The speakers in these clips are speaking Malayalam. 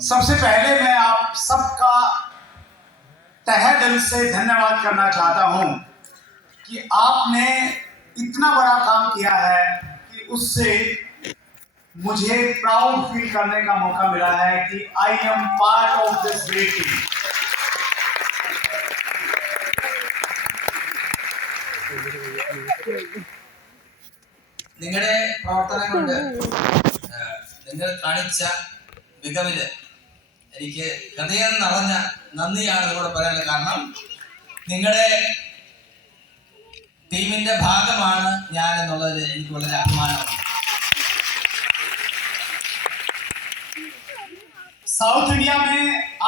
सबसे पहले मैं आप सबका तहे दिल से धन्यवाद करना चाहता हूं कि आपने इतना बड़ा काम किया है कि उससे मुझे प्राउड फील करने का मौका मिला है कि I am part of this great team. നിങ്ങളുടെ പ്രവർത്തനം കൊണ്ട് നിങ്ങൾ കാണിച്ച മികവില് എനിക്ക് ഹൃദയം നിറഞ്ഞ നന്ദിയാണ് നിങ്ങളോട് പറയാനുള്ള കാരണം നിങ്ങളുടെ ടീമിന്റെ ഭാഗമാണ് ഞാൻ എന്നുള്ളതിൽ എനിക്ക് വളരെ അഭിമാനമാണ്. साउथ इंडिया में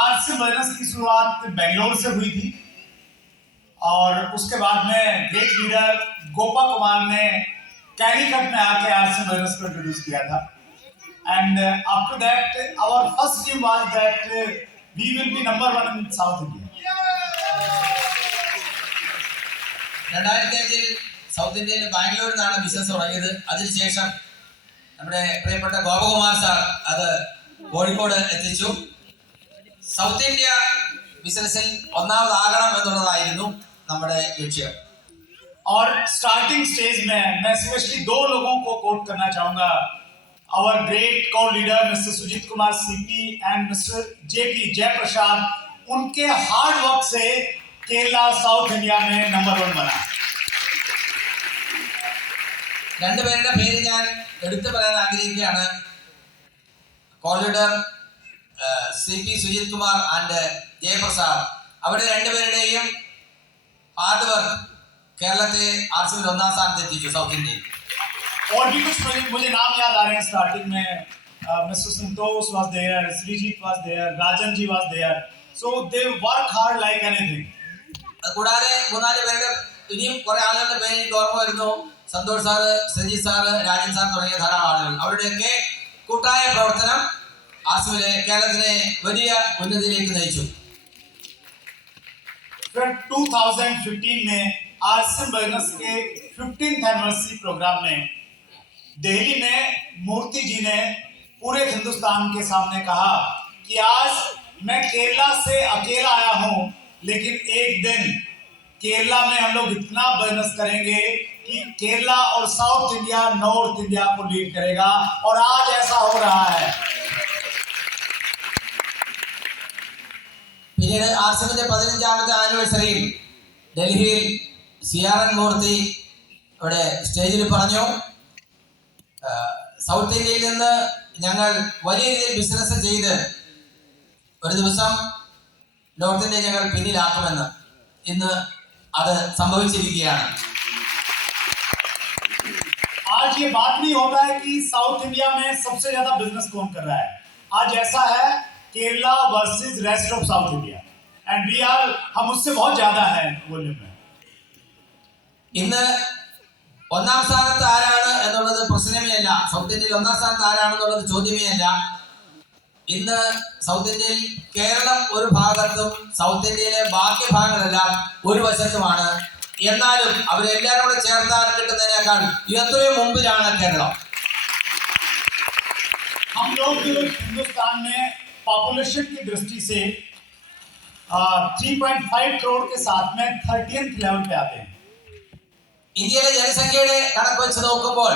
आरसी बिजनेस की शुरुआत बेंगलोर से हुई थी और उसके बाद में ग्रेट लीडर गोपा कुमार ने कैलीकट में आके आरसी बिजनेस को इंट्रोड्यूस किया था and after that our first dream was that we will be number 1 in south India. 2005 south ഇന്ത്യയിൽ ബാംഗ്ലൂരിൽ നിന്നാണ് ബിസിനസ് തുടങ്ങിയത്. അതിനുശേഷം നമ്മുടെ പ്രിയപ്പെട്ട ഗോപകുമാർ സാർ അത് കോഴിക്കോട് എത്തിച്ചു. സൗത്ത് ഇന്ത്യ ബിസിനസ്സിൽ ഒന്നാമതാകണം എന്നുള്ളതായിരുന്നു നമ്മുടെ ലക്ഷ്യം. और स्टार्टिंग स्टेज में मैं स्पेशली दो लोगों को कोट करना चाहूंगा, our great co leader mister Sujeet Kumar CP and mister JP Jayaprasad. उनके हार्ड वर्क से केरला साउथ इंडिया में नंबर 1 बना. രണ്ടുപേരുടെ പേര് ഞാൻ എടുത്തു പറയാൻ ആഗ്രഹിക്കുകയാണ്. Co leader CP Sujith Kumar and Jayaprasad. അവരുടെ രണ്ടുപേരുടെയും ഹാർഡ് വർക്ക് കേരളത്തെ ആർസിയിൽ ഒന്നാം സ്ഥാനത്ത് എത്തിച്ചു സൗത്ത് ഇന്ത്യയിൽ. और भी कुछ मुझे नाम याद आ रहे हैं स्टार्टिंग में. Mister Santosh was there, Sreejith was there, Rajan ji was there. So they work hard like anything. കൂടാതെ മൂന്നാല് പേരുടെ ഇനിയും കുറെ ആളുകളുടെ പേര് എനിക്ക് ഓർമ്മ വരുന്നു. Santhosh sir, Sreejith sir, Rajan sir തുടങ്ങിയ ധാരാളം ആളുകൾ. അവരുടെയൊക്കെ കൂട്ടായ പ്രവർത്തനം ആസിമിലെ കേരളത്തിനെ വലിയ ഉന്നതിയിലേക്ക് നയിച്ചു. 2015 में आरसीएम बिजनेस के 15th एनिवर्सरी प्रोग्राम में दिल्ली में मूर्ति जी ने पूरे हिंदुस्तान के सामने कहा कि आज मैं केरला से अकेला आया हूं, लेकिन एक दिन केरला में हम लोग इतना बिजनेस करेंगे कि केरला और साउथ इंडिया नॉर्थ इंडिया को लीड करेगा. और आज ऐसा हो रहा है. പിന്നീട് ആർസിമിന്റെ 15ാമത്തെ ആനിവേഴ്സറിയിൽ ഡൽഹിയിൽ CRN മൂർത്തി ഇവിടെ സ്റ്റേജിൽ പറഞ്ഞു, സൗത്ത് ഇന്ത്യയിൽ നിന്ന് ഞങ്ങൾ വലിയ രീതിയിൽ ബിസിനസ് ചെയ്ത് ഒരു ദിവസം നോർത്ത് ഇന്ത്യ ഞങ്ങൾ പിന്നിലാക്കുമെന്ന്. ഇന്ന് അത് സംഭവിച്ചിരിക്കുകയാണ്. आज ये बात नहीं होता है कि साउथ इंडिया में सबसे ज्यादा बिजनेस कौन कर रहा है. आज ऐसा है Kerala versus rest of south India and we are, हम उससे बहुत ज्यादा है वॉल्यूम में. ഇന്ന് ഒന്നാം സ്ഥാനത്ത് ആരാണ് എന്നുള്ളത് പ്രശ്നമേ അല്ല. സൗത്ത് ഇന്ത്യയിൽ ഒന്നാം സ്ഥാനത്ത് ആരാണെന്നുള്ളത് ചോദ്യമേ അല്ല. ഇന്ന് സൗത്ത് ഇന്ത്യയിൽ കേരളം ഒരു ഭാഗത്തും സൗത്ത് ഇന്ത്യയിലെ ബാക്കി ഭാഗങ്ങളെല്ലാം ഒരു വശത്തുമാണ്. എന്നാലും അവരെല്ലാവരും കൂടെ ചേർത്താൽ കിട്ടുന്നതിനേക്കാൾ എത്രയോ മുമ്പിലാണ് കേരളം. हम लोग हिंदुस्तान में पॉपुलेशन की दृष्टि से 3.5 करोड़ के साथ में 30th लेवल पे आते हैं. ഇന്ത്യയിലെ ജനസംഖ്യയുടെ കണക്ക് വെച്ച് നോക്കുമ്പോൾ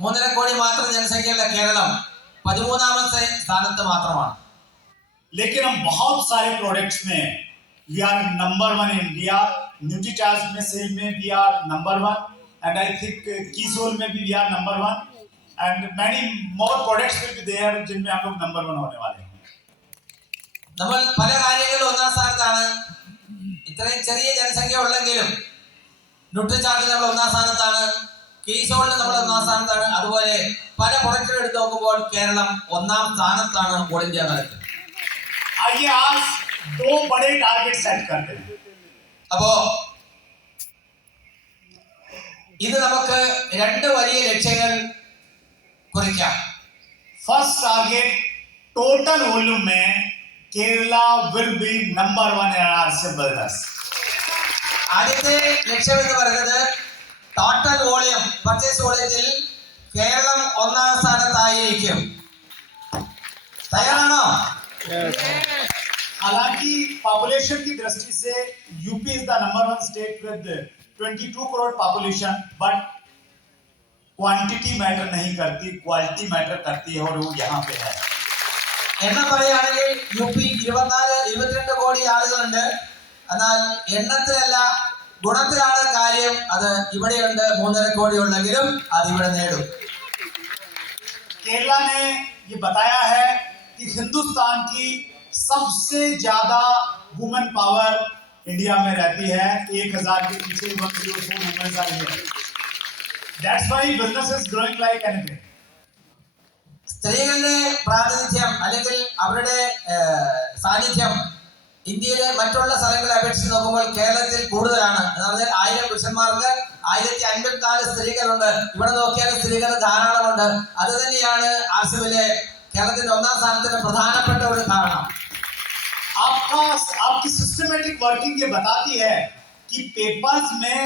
3.5 കോടി മാത്രം ജനസംഖ്യയുള്ള കേരളം 13ാമത്തെ സ്ഥാനത്ത് മാത്രമാണ്. लेकिन हम बहुत सारे प्रोडक्ट्स में we are number 1 in India. Nutricharge में सेल में we are number 1 and I think Keysoul में भी we are number 1 and many more products will be there जिनमें हम लोग नंबर 1 होने वाले हैं. നമ്മൾ പല കാര്യങ്ങളിലും ഒന്നാം സ്ഥാനത്താണ്. ഇത്രയും ചെറിയ ജനസംഖ്യ ഉള്ളെങ്കിലും ന്യൂട്രിചാർജിൽ നമ്മൾ ഒന്നാം സ്ഥാനത്താണ്, കീസോളിൽ നമ്മൾ ഒന്നാം സ്ഥാനത്താണ്. അതുപോലെ പല പ്രൊഡക്റ്റുകൾ എടുത്ത് നോക്കുമ്പോൾ കേരളം ഒന്നാം സ്ഥാനത്താണ് ഓൾ ഇന്ത്യ തലത്തിൽ. आइए आज दो बड़े टारगेट सेट करते हैं. അപ്പോ ഇത് നമുക്ക് രണ്ട് വലിയ ലക്ഷ്യങ്ങൾ കുറിക്കാം. फर्स्ट टारगेट, टोटल वॉल्यूम में Kerala will be number 1 in RCM business. ആദ്യത്തെ ലക്ഷ്യം എന്ന് പറയുന്നത് ടോട്ടൽ വോളിയം, പർച്ചേസ് വോളിയത്തിൽ കേരളം ഒന്നാം സ്ഥാനത്തായിരിക്കും. തയ്യാറാണോ? हालांकि पॉपुलेशन की दृष्टि से UP is the number 1 state with 22 crore population, but quantity matter नहीं करती, क्वालिटी मैटर करती है, और वो यहाँ पे है. എണ്ണം പറയുകയാണെങ്കിൽ യുപി 22 കോടി ആളുകളുണ്ട്. എന്നാൽ എണ്ണത്തിലല്ല ഗുണത്തിലാണ് കാര്യം. അത് ഇവിടെയുണ്ട് 3.5 കോടി ഉണ്ടെങ്കിലും അത് ഇവിടെ നേടും. केरला ने ये बताया है कि हिंदुस्तान की सबसे ज्यादा वुमेन पावर इंडिया में रहती है. 1000 के पीछे 104 women are here. That's why business is growing like anything. സ്ത്രീകളുടെ പ്രാതിനിധ്യം അല്ലെങ്കിൽ അവരുടെ സാന്നിധ്യം ഇന്ത്യയിലെ മറ്റുള്ള സ്ഥലങ്ങളെ അപേക്ഷിച്ച് നോക്കുമ്പോൾ കേരളത്തിൽ കൂടുതലാണ്. എന്ന് പറഞ്ഞാൽ 1000 പുരുഷന്മാർക്ക് 1054 സ്ത്രീകളുണ്ട്. ഇവിടെ നോക്കിയാൽ സ്ത്രീകൾ ധാരാളമുണ്ട്. അത് തന്നെയാണ് ആസിമിലെ കേരളത്തിന്റെ ഒന്നാം സ്ഥാനത്തിന്റെ പ്രധാനപ്പെട്ട ഒരു കാരണം. आपकी सिस्टमेटिक वर्किंग ये बताती है कि पेपर्स में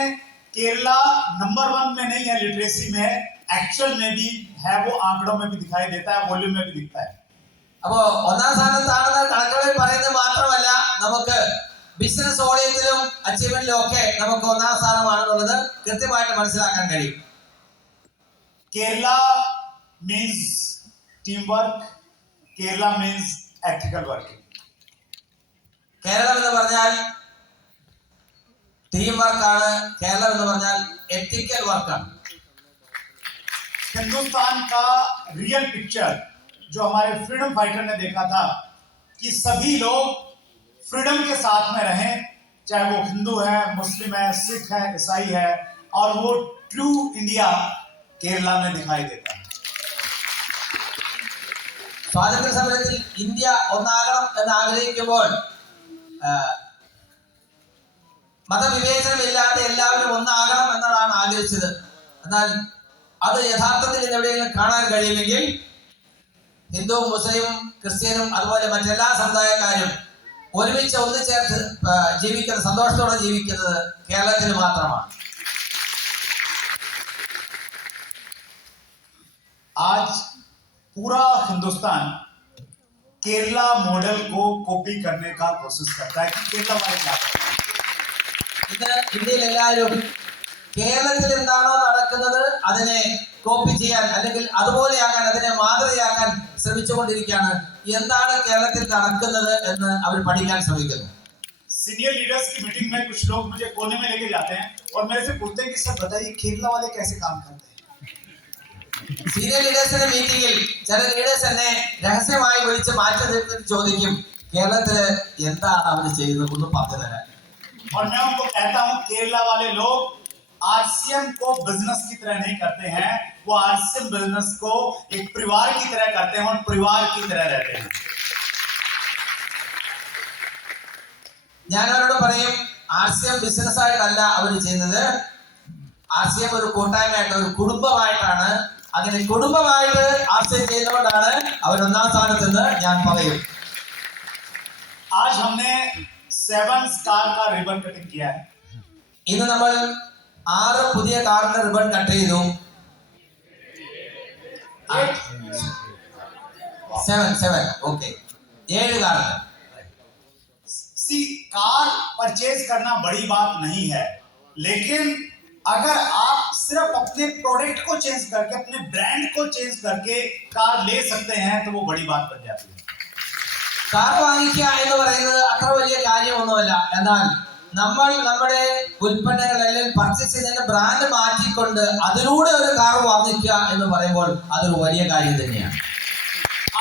केरला नंबर 1 में नहीं है लिटरेसी में, एक्चुअल में भी है, वो आंकड़ों में भी दिखाई देता है, वॉल्यूम में भी दिखता है. അപ്പോ ഒന്നാം സ്ഥാനത്താണെന്ന് കണക്കുകളിൽ പറയുന്നത് മാത്രമല്ല, നമുക്ക് ബിസിനസ് വോളിയത്തിലും അച്ചീവ്മെന്റിലും ഒക്കെ നമുക്ക് ഒന്നാം സ്ഥാനമാണെന്നുള്ളത് കൃത്യമായിട്ട് മനസ്സിലാക്കാൻ കഴിയും. Kerala means team work, Kerala means ethical working. Keralam എന്ന് പറഞ്ഞാൽ ടീം വർക്കാണ്. കേരളം എന്ന് പറഞ്ഞാൽ എത്തിക്കൽ വർക്കാണ്. हिंदुस्तान का रियल पिक्चर जो हमारे फ्रीडम फाइटर ने देखा था कि सभी लोग फ्रीडम के साथ में रहें, चाहे वो हिंदू है, मुस्लिम है, सिख है, ईसाई है, और वो ट्रू इंडिया केरला में दिखाई देता है. സ്വാതന്ത്ര്യ സമരത്തിൽ ഇന്ത്യ ഒന്നാകണം എന്ന് ആഗ്രഹിക്കുമ്പോൾ മതവിവേചനമില്ലാതെ എല്ലാവരും ഒന്നാകണം എന്നതാണ് ആഗ്രഹിച്ചത്. എന്നാൽ അത് യഥാർത്ഥത്തിൽ എവിടെയെങ്കിലും കാണാൻ കഴിയുമെങ്കിൽ ഹിന്ദുവും മുസ്ലിമും ക്രിസ്ത്യനും അതുപോലെ മറ്റെല്ലാ സമുദായക്കാരും ഒരുമിച്ച് ഒന്നുചേർത്ത് ജീവിക്കുന്ന, സന്തോഷത്തോടെ ജീവിക്കുന്നത് കേരളത്തിൽ മാത്രമാണ്. आज पूरा हिंदुस्तान केरला मॉडल को कॉपी करने का कोशिश करता है कि केरला वाले क्या करते हैं. ഇന്ന് ഇന്ത്യയിൽ എല്ലാവരും കേരളത്തിൽ എന്താണോ നടക്കുന്നത് അതിനെ കോപ്പി ചെയ്യാൻ അല്ലെങ്കിൽ അതുപോലെയാക്കാൻ, അതിനെ മാതൃകയാക്കാൻ ശ്രമിച്ചുകൊണ്ടിരിക്കുകയാണ്. എന്താണ് കേരളത്തിൽ നടക്കുന്നത് എന്ന് അവർ പഠിക്കാൻ ശ്രമിക്കുന്നു. सीनियर लीडर्स की मीटिंग में कुछ लोग मुझे कोने में लेके जाते हैं और मेरे से पूछते हैं कि सर बताइए केरला वाले कैसे काम करते हैं. സീനിയർ ലീഡേഴ്സിന്റെ മീറ്റിംഗിൽ ചില ലീഡേഴ്സ് എന്നെ രഹസ്യമായി വിളിച്ച് മാറ്റി നിർത്തിട്ട് ചോദിക്കും, കേരളത്തില് എന്താണ് അവർ ചെയ്യുന്നത് ഒന്ന് പറഞ്ഞു തരാൻ. और मैं उनको कहता हूँ केरला वाले लोग आरसीएम को बिजनेस की तरह नहीं करते हैं, वो आरसीएम बिजनेस को एक परिवार की तरह करते हैं और परिवार की तरह रहते हैं. ഞാൻ അവരോട് പറയും, ആർസിഎം ബിസിനസ് ആയിട്ടല്ല അവർ ചെയ്യുന്നത്. ആർസിഎം ഒരു കൂട്ടായ്മയായിട്ട്, ഒരു കുടുംബമായിട്ടാണ്. അങ്ങനെ കുടുംബമായിട്ട് ആർസിഎം ചെയ്യുന്നതുകൊണ്ടാണ് അവർ ഒന്നാം സ്ഥാനത്തെന്ന് ഞാൻ പറയും. आज हमने 7 स्टार का रिबन कटिंग किया है. ഇന്ന് നമ്മൾ 6 പുതിയ കാറിന്റെ റിബൺ കട്ട് ചെയ്തു. 7 ഓക്കെ, 7 കാറിന്. सी कार परचेज करना बड़ी बात नहीं है, लेकिन अगर आप सिर्फ अपने प्रोडक्ट को चेंज करके, अपने ब्रांड को चेंज करके कार ले सकते हैं तो वो बड़ी बात बन जाती है. കാർ വാങ്ങിക്കുക എന്ന് പറയുന്നത് അത്ര വലിയ കാര്യമൊന്നുമല്ല. എന്നാൽ നമ്മൾ നമ്മുടെ ഉൽപ്പന്നങ്ങൾ അല്ലെങ്കിൽ പർച്ചേസ് ചെയ്തതിന്റെ ബ്രാൻഡ് മാറ്റിക്കൊണ്ട് അതിലൂടെ ഒരു കാർ വാങ്ങിക്കുക എന്ന് പറയുമ്പോൾ അതൊരു വലിയ കാര്യം തന്നെയാണ്.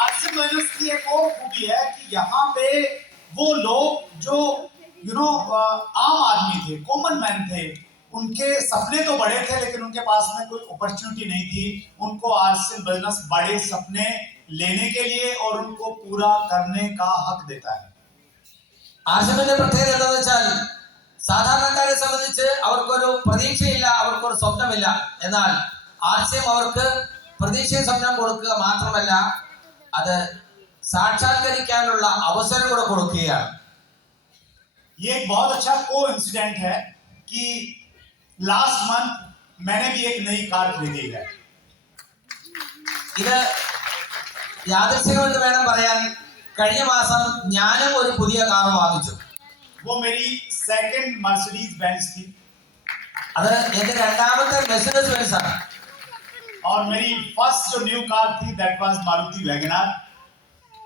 आरसीएम बिजनेस की एक और खूबी है कि यहाँ पे वो लोग जो आम आदमी थे, कॉमन मैन थे, उनके सपने तो बड़े थे लेकिन उनके पास में कोई अपॉर्चुनिटी नहीं थी. उनको आरसीएम बिजनेस बड़े सपने लेने के लिए और उनको पूरा करने का हक देता है. ആർസിഎമ്മിന്റെ പ്രത്യേകത എന്താണെന്ന് വെച്ചാൽ സാധാരണക്കാരെ സംബന്ധിച്ച് അവർക്കൊരു പ്രതീക്ഷയില്ല, അവർക്കൊരു സ്വപ്നമില്ല. എന്നാൽ ആർസിഎം അവർക്ക് പ്രതീക്ഷയും സ്വപ്നം കൊടുക്കുക മാത്രമല്ല, അത് സാക്ഷാത്കരിക്കാനുള്ള അവസരം കൂടെ കൊടുക്കുകയാണ്. ये एक बहुत अच्छा कोइंसिडेंट है कि लास्ट मंथ मैंने भी एक नई कार खरीदी है. ഇത് യാദൃശ്ചികമെന്ന് വേണം പറയാൻ. കഴിഞ്ഞ മാസം ഞാനും ഒരു പുതിയ കാർ വാങ്ങിച്ചു. वो मेरी सेकंड मर्सिडीज बेंज थी അത് എന്റെ രണ്ടാമത്തെ മെഴ്സിഡീസ് ബെൻസ് ആണ്. और मेरी फर्स्ट जो न्यू कार थी दैट वाज मारुति वैगनआर.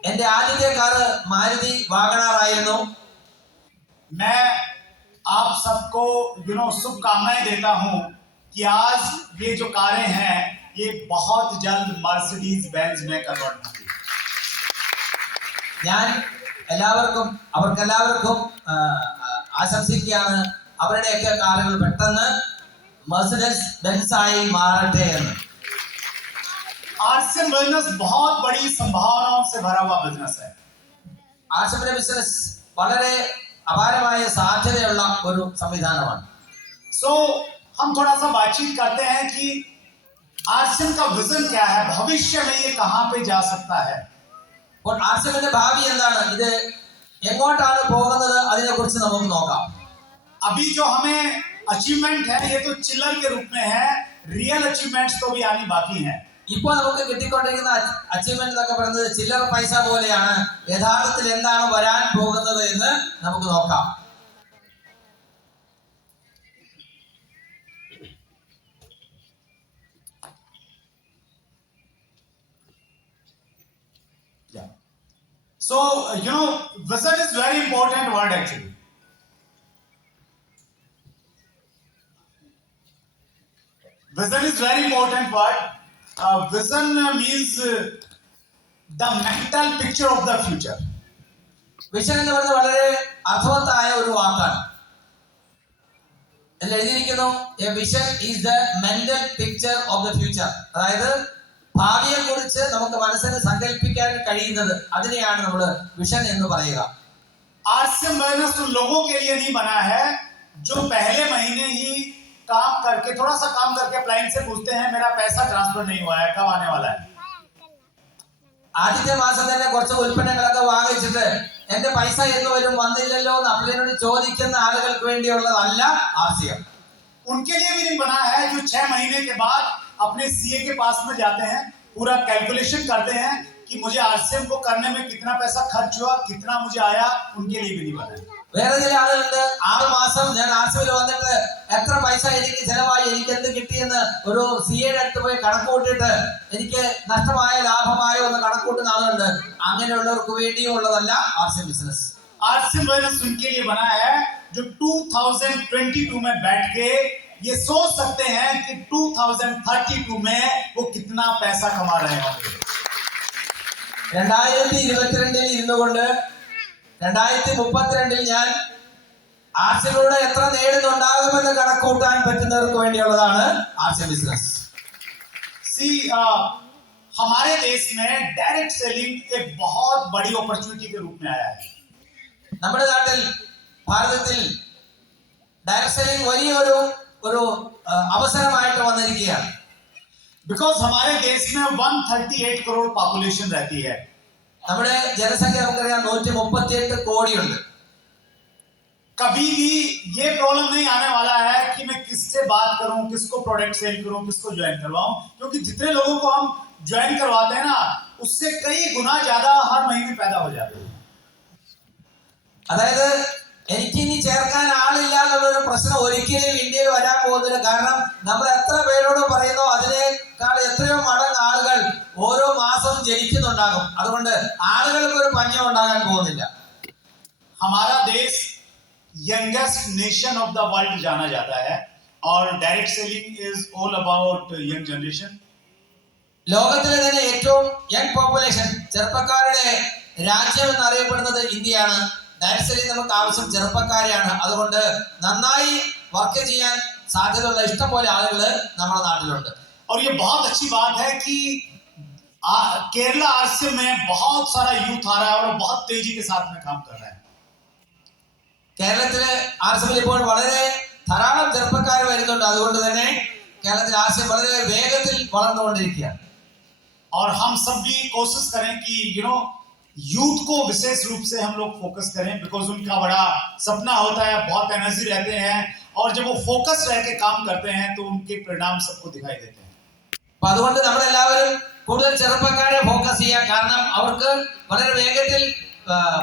എന്റെ ആദ്യത്തെ കാറ് മാരുതി വാഗണാർ ആയിരുന്നു. मैं आप सबको शुभकामनाएं देता हूं कि आज ये जो कारें हैं ये बहुत जल्द मर्सिडीज बेंज में कन्वर्ट होंगी. ഞാൻ അവർക്കെല്ലാവർക്കും ആശംസിക്കുകയാണ് അവരുടെയൊക്കെ കാറുകൾ പെട്ടെന്ന് മെഴ്സിഡീസ് ബെൻസ് ആയി മാറട്ടെ എന്ന്. आरसीएम बिजनेस बहुत बड़ी संभावनाओं से भरा हुआ बिजनेस है. ആർസിഎമ്മിന്റെ ബിസിനസ് വളരെ അപാരമായ സാധ്യതയുള്ള ഒരു സംവിധാനമാണ്. सो हम थोड़ा सा बातचीत करते हैं कि आरसीएम का विजन क्या है, भविष्य में ये कहां पे जा सकता है. അപ്പോൾ ആർസിഎമ്മിന്റെ ഭാവി എന്താണ്, ഇത് എങ്ങോട്ടാണ് പോകുന്നത്, അതിനെ കുറിച്ച് നമുക്ക് നോക്കാം. अभी जो हमें अचीवमेंट है ये तो चिल्लर के रूप में है, रियल अचीवमेंट्स तो भी आनी बाकी है. ഇപ്പോൾ നമുക്ക് കിട്ടിക്കൊണ്ടിരിക്കുന്ന അച്ചീവ്മെന്റ് എന്നൊക്കെ പറയുന്നത് ചില്ലറ പൈസ പോലെയാണ്. യഥാർത്ഥത്തിൽ എന്താണ് വരാൻ പോകുന്നത് എന്ന് നമുക്ക് നോക്കാം. So vision is very important word actually. Vision is very important word. Vision means the mental picture of the future. Vision എന്ന് പറയുന്നത് വളരെ അർത്ഥവത്തായ ഒരു വാക്കാണ്. അതിൽ എഴുതിയിരിക്കുന്നു A vision is the mental picture of the future. അതായത് ഭാവിയെ കുറിച്ച് നമുക്ക് മനസ്സിന് സങ്കല്പിക്കാൻ കഴിയുന്നത്, അതിനെയാണ് നമ്മൾ വിഷൻ എന്ന് പറയുക. आरसीएम बिजनेस तो लोगों के लिए नहीं बना है जो पहले महीने ही काम करके थोड़ा सा काम करके क्लाइंट से पूछते हैं मेरा पैसा ट्रांसफर नहीं हुआ है, कब आने वाला है. ആദ്യത്തെ മാസം തന്നെ കുറച്ച് ഉൽപ്പന്നങ്ങളൊക്കെ വാങ്ങിച്ചിട്ട് എന്റെ പൈസ എന്ന് വരും, വന്നില്ലല്ലോ എന്ന് അപ്ലൈനോട് ചോദിക്കുന്ന ആളുകൾക്ക് വേണ്ടിയുള്ളതല്ല ആർസിഎം. उनके लिए भी नहीं बना है जो 6 महीने के बाद अपने सीए के पास में जाते हैं, पूरा कैलकुलेशन करते हैं कि मुझे आरसीएम को करने में कितना पैसा खर्च हुआ, कितना मुझे आया. उनके लिए भी नहीं बना है. വേറെ ചില ആളുകളുണ്ട് 6 മാസം ഞാൻ ആർസിഎമ്മിൽ വന്നിട്ട് എത്ര പൈസ എനിക്ക് ചെലവായി, എനിക്ക് എന്ത് കിട്ടിയെന്ന് ഒരു സിഎയുടെ അടുത്ത് പോയി കണക്ക് കൂട്ടിയിട്ട് എനിക്ക് നഷ്ടമായ ലാഭമായോ എന്ന് കണക്ക് കൂട്ടുന്ന ആളുകളുണ്ട്. അങ്ങനെയുള്ളവർക്ക് വേണ്ടിയും ഉള്ളതല്ല ആർസിഎം ബിസിനസ്. आरसीएम बिजनेस उनके लिए बना है जो 2022 में बैठ के ये सोच सकते हैं कि 2032 में वो कितना पैसा कमा रहे होंगे. 2022 ഇരുന്നു കൊണ്ട് 2032 ഞാൻ ആർസിഎമ്മിലൂടെ എത്ര നേടുന്നുണ്ടാകുമെന്ന് കണക്കൂട്ടാൻ പറ്റുന്നവർക്ക് വേണ്ടിയുള്ളതാണ് ആർസിഎം ബിസിനസ്. हमारे देश में डायरेक्ट सेलिंग एक बहुत बड़ी अपॉर्चुनिटी के रूप में आया है. നമ്മുടെ നാട്ടിൽ ഭാരതത്തിൽ ഡയറക്ട് സെല്ലിംഗ് വലിയൊരു അവസരമായിട്ട് വന്നിരിക്കുകയാണ്. बिकॉज हमारे देश में 138 करोड़ पॉपुलेशन रहती है. നമ്മുടെ ജനസംഖ്യ നമുക്കറിയാം 138 കോടിയുണ്ട്. कभी भी ये प्रॉब्लम नहीं आने वाला है कि मैं किससे बात करूं, किसको प्रोडक्ट सेल करूं, किसको ज्वाइन करवाऊं, क्योंकि जितने लोगों को हम ज्वाइन करवाते हैं ना उससे कई गुना ज्यादा हर महीने पैदा हो जाते हैं. അതായത് എനിക്ക് ഇനി ചേർക്കാൻ ആളില്ല എന്നുള്ളൊരു പ്രശ്നം ഒരിക്കലും ഇന്ത്യയിൽ വരാൻ പോകുന്നില്ല. കാരണം നമ്മൾ എത്ര പേരോട് പറയുന്നോ അതിനേക്കാൾ എത്രയോ മടങ്ങ് ആളുകൾ ഓരോ മാസവും ജനിക്കുന്നുണ്ടാകും. അതുകൊണ്ട് ആളുകൾക്ക് ഒരു പഞ്ഞം ഉണ്ടാകാൻ പോകുന്നില്ല. हमारा देश youngest nation of the world जाना जाता है और direct selling is all about young generation. ലോകത്തിലെ തന്നെ ഏറ്റവും യങ് പോപ്പുലേഷൻ, ചെറുപ്പക്കാരുടെ രാജ്യം എന്നറിയപ്പെടുന്നത് ഇന്ത്യയാണ്. ഡയറക്ട് സെല്ലിംഗ് നമുക്ക് ആവശ്യം ചെറുപ്പക്കാരെയാണ്. അതുകൊണ്ട് നന്നായി വർക്ക് ചെയ്യാൻ സാധ്യതയുള്ള ഇഷ്ടം പോലെ ആളുകൾ നമ്മുടെ നാട്ടിലുണ്ട്. और ये बहुत अच्छी बात है कि केरला आरसीएम में बहुत सारा यूथ आ रहा है और बहुत तेजी के साथ में काम कर रहा है. കേരളത്തിലെ ആർസിഎമ്മിൽ ഇപ്പോൾ വളരെ ധാരാളം ചെറുപ്പക്കാർ വരുന്നുണ്ട്. അതുകൊണ്ട് തന്നെ കേരളത്തിൽ ആർസിഎം വളരെ വേഗത്തിൽ വളർന്നുകൊണ്ടിരിക്കുകയാണ്. और हम सब भी कोशिश करें कि यूथ को विशेष रूप से हम लोग फोकस करें, बिकॉज उनका बड़ा सपना होता है, बहुत एनर्जी रहते हैं और जब वो फोकस रह के काम करते हैं तो उनके परिणाम सबको दिखाई देते हैं. അപ്പൊ അതുകൊണ്ട് നമ്മളെല്ലാവരും കൂടുതൽ ചെറുപ്പക്കാരെ ഫോക്കസ് ചെയ്യുക. കാരണം അവർക്ക് വളരെ വേഗത്തിൽ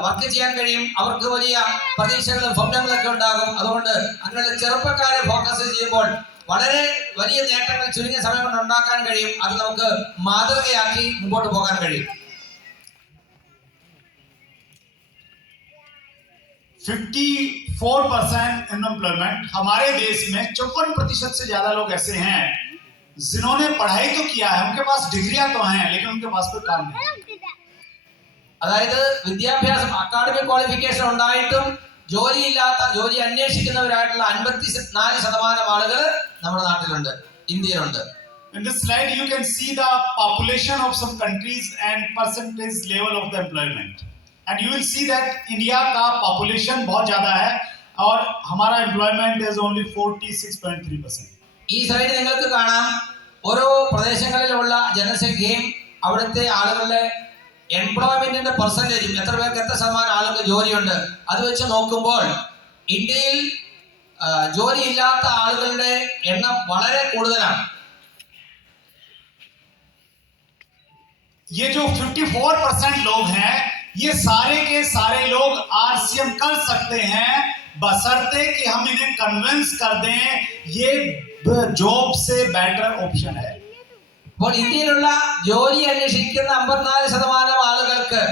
വർക്ക് ചെയ്യാൻ കഴിയും. അവർക്ക് വലിയ പ്രതീക്ഷകളും സ്വപ്നങ്ങളൊക്കെ ഉണ്ടാകും. അതുകൊണ്ട് അങ്ങനെയുള്ള ചെറുപ്പക്കാരെ ഫോക്കസ് ചെയ്യുമ്പോൾ വളരെ വലിയ നേട്ടങ്ങൾ ചുരുങ്ങിയ സമയം കൊണ്ട് ഉണ്ടാക്കാൻ കഴിയും. അത് നമുക്ക് മാതൃകയാക്കി മുമ്പോട്ട് പോകാൻ കഴിയും. 54% अनएम्प्लॉयमेंट हमारे देश में 54% से ज्यादा लोग ऐसे हैं जिन्होंने पढ़ाई तो किया है, उनके पास डिग्रियां तो हैं, लेकिन उनके पास कोई काम नहीं. അതായത് വിദ്യാഭ്യാസം അക്കാഡമിക് ക്വാളിഫിക്കേഷൻ ഉണ്ടായിട്ടും ജോലി അന്വേഷിക്കുന്നവരായിട്ടുള്ള 54% ആളുകൾ നമ്മുടെ നാട്ടിലുണ്ട്, ഇന്ത്യയിലുണ്ട്. In this slide you can see the population of some countries and percentage level of the employment, and you will see that India का population बहुत ज्यादा है और हमारा employment is only 46.3%. ഈ സൈഡ് നിങ്ങൾക്ക് കാണാം ഓരോ പ്രദേശങ്ങളിലുള്ള ജനസംഖ്യയും അവിടുത്തെ ആളുകളുടെ എംപ്ലോയ്മെന്റിന്റെ പെർസെന്റേജും എത്ര പേർക്ക് എത്ര ശതമാനം ആളുകൾക്ക് ജോലിയുണ്ട് അത് വെച്ച് നോക്കുമ്പോൾ ഇന്ത്യയിൽ ജോലി ഇല്ലാത്ത ആളുകളുടെ എണ്ണം വളരെ കൂടുതലാണ്. ये जो 54% लोग हैं, ये सारे के सारे लोग आरसीएम कर सकते हैं बशर्ते कि हम इन्हें कन्विंस कर दें ये जॉब से बेटर ऑप्शन है. അപ്പോൾ ഇന്ത്യയിലുള്ള ജോലി അന്വേഷിക്കുന്ന 54% ആളുകൾക്ക്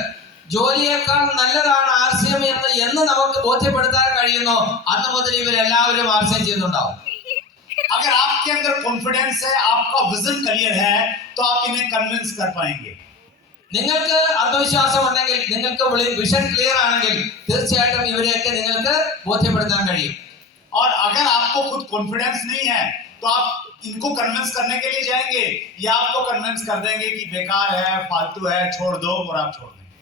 ജോലിയേക്കാൾ നല്ലതാണ് RCM എന്ന് നമുക്ക് ബോധ്യപ്പെടുത്താൻ കഴിയുന്നു. അന്ന് മുതൽ ഇവരെല്ലാവരും RCM ചെയ്യുന്നുണ്ടാവും. अगर आपके अंदर कॉन्फिडेंस है, आपका विजन क्लियर है, तो आप इन्हें कन्विंस कर पाएंगे. നിങ്ങൾക്ക് ആത്മവിശ്വാസം ഉണ്ടെങ്കിൽ, നിങ്ങൾക്ക് വിഷൻ ക്ലിയർ ആണെങ്കിൽ തീർച്ചയായിട്ടും ഇവരെയൊക്കെ നിങ്ങൾക്ക് ബോധ്യപ്പെടുത്താൻ കഴിയും. और अगर आपको खुद कॉन्फिडेंस नहीं है तो आप इनको कन्विंस करने के लिए जाएंगे या आपको कन्विंस कर देंगे कि बेकार है, फालतू है, छोड़ दो, और आप छोड़ देंगे.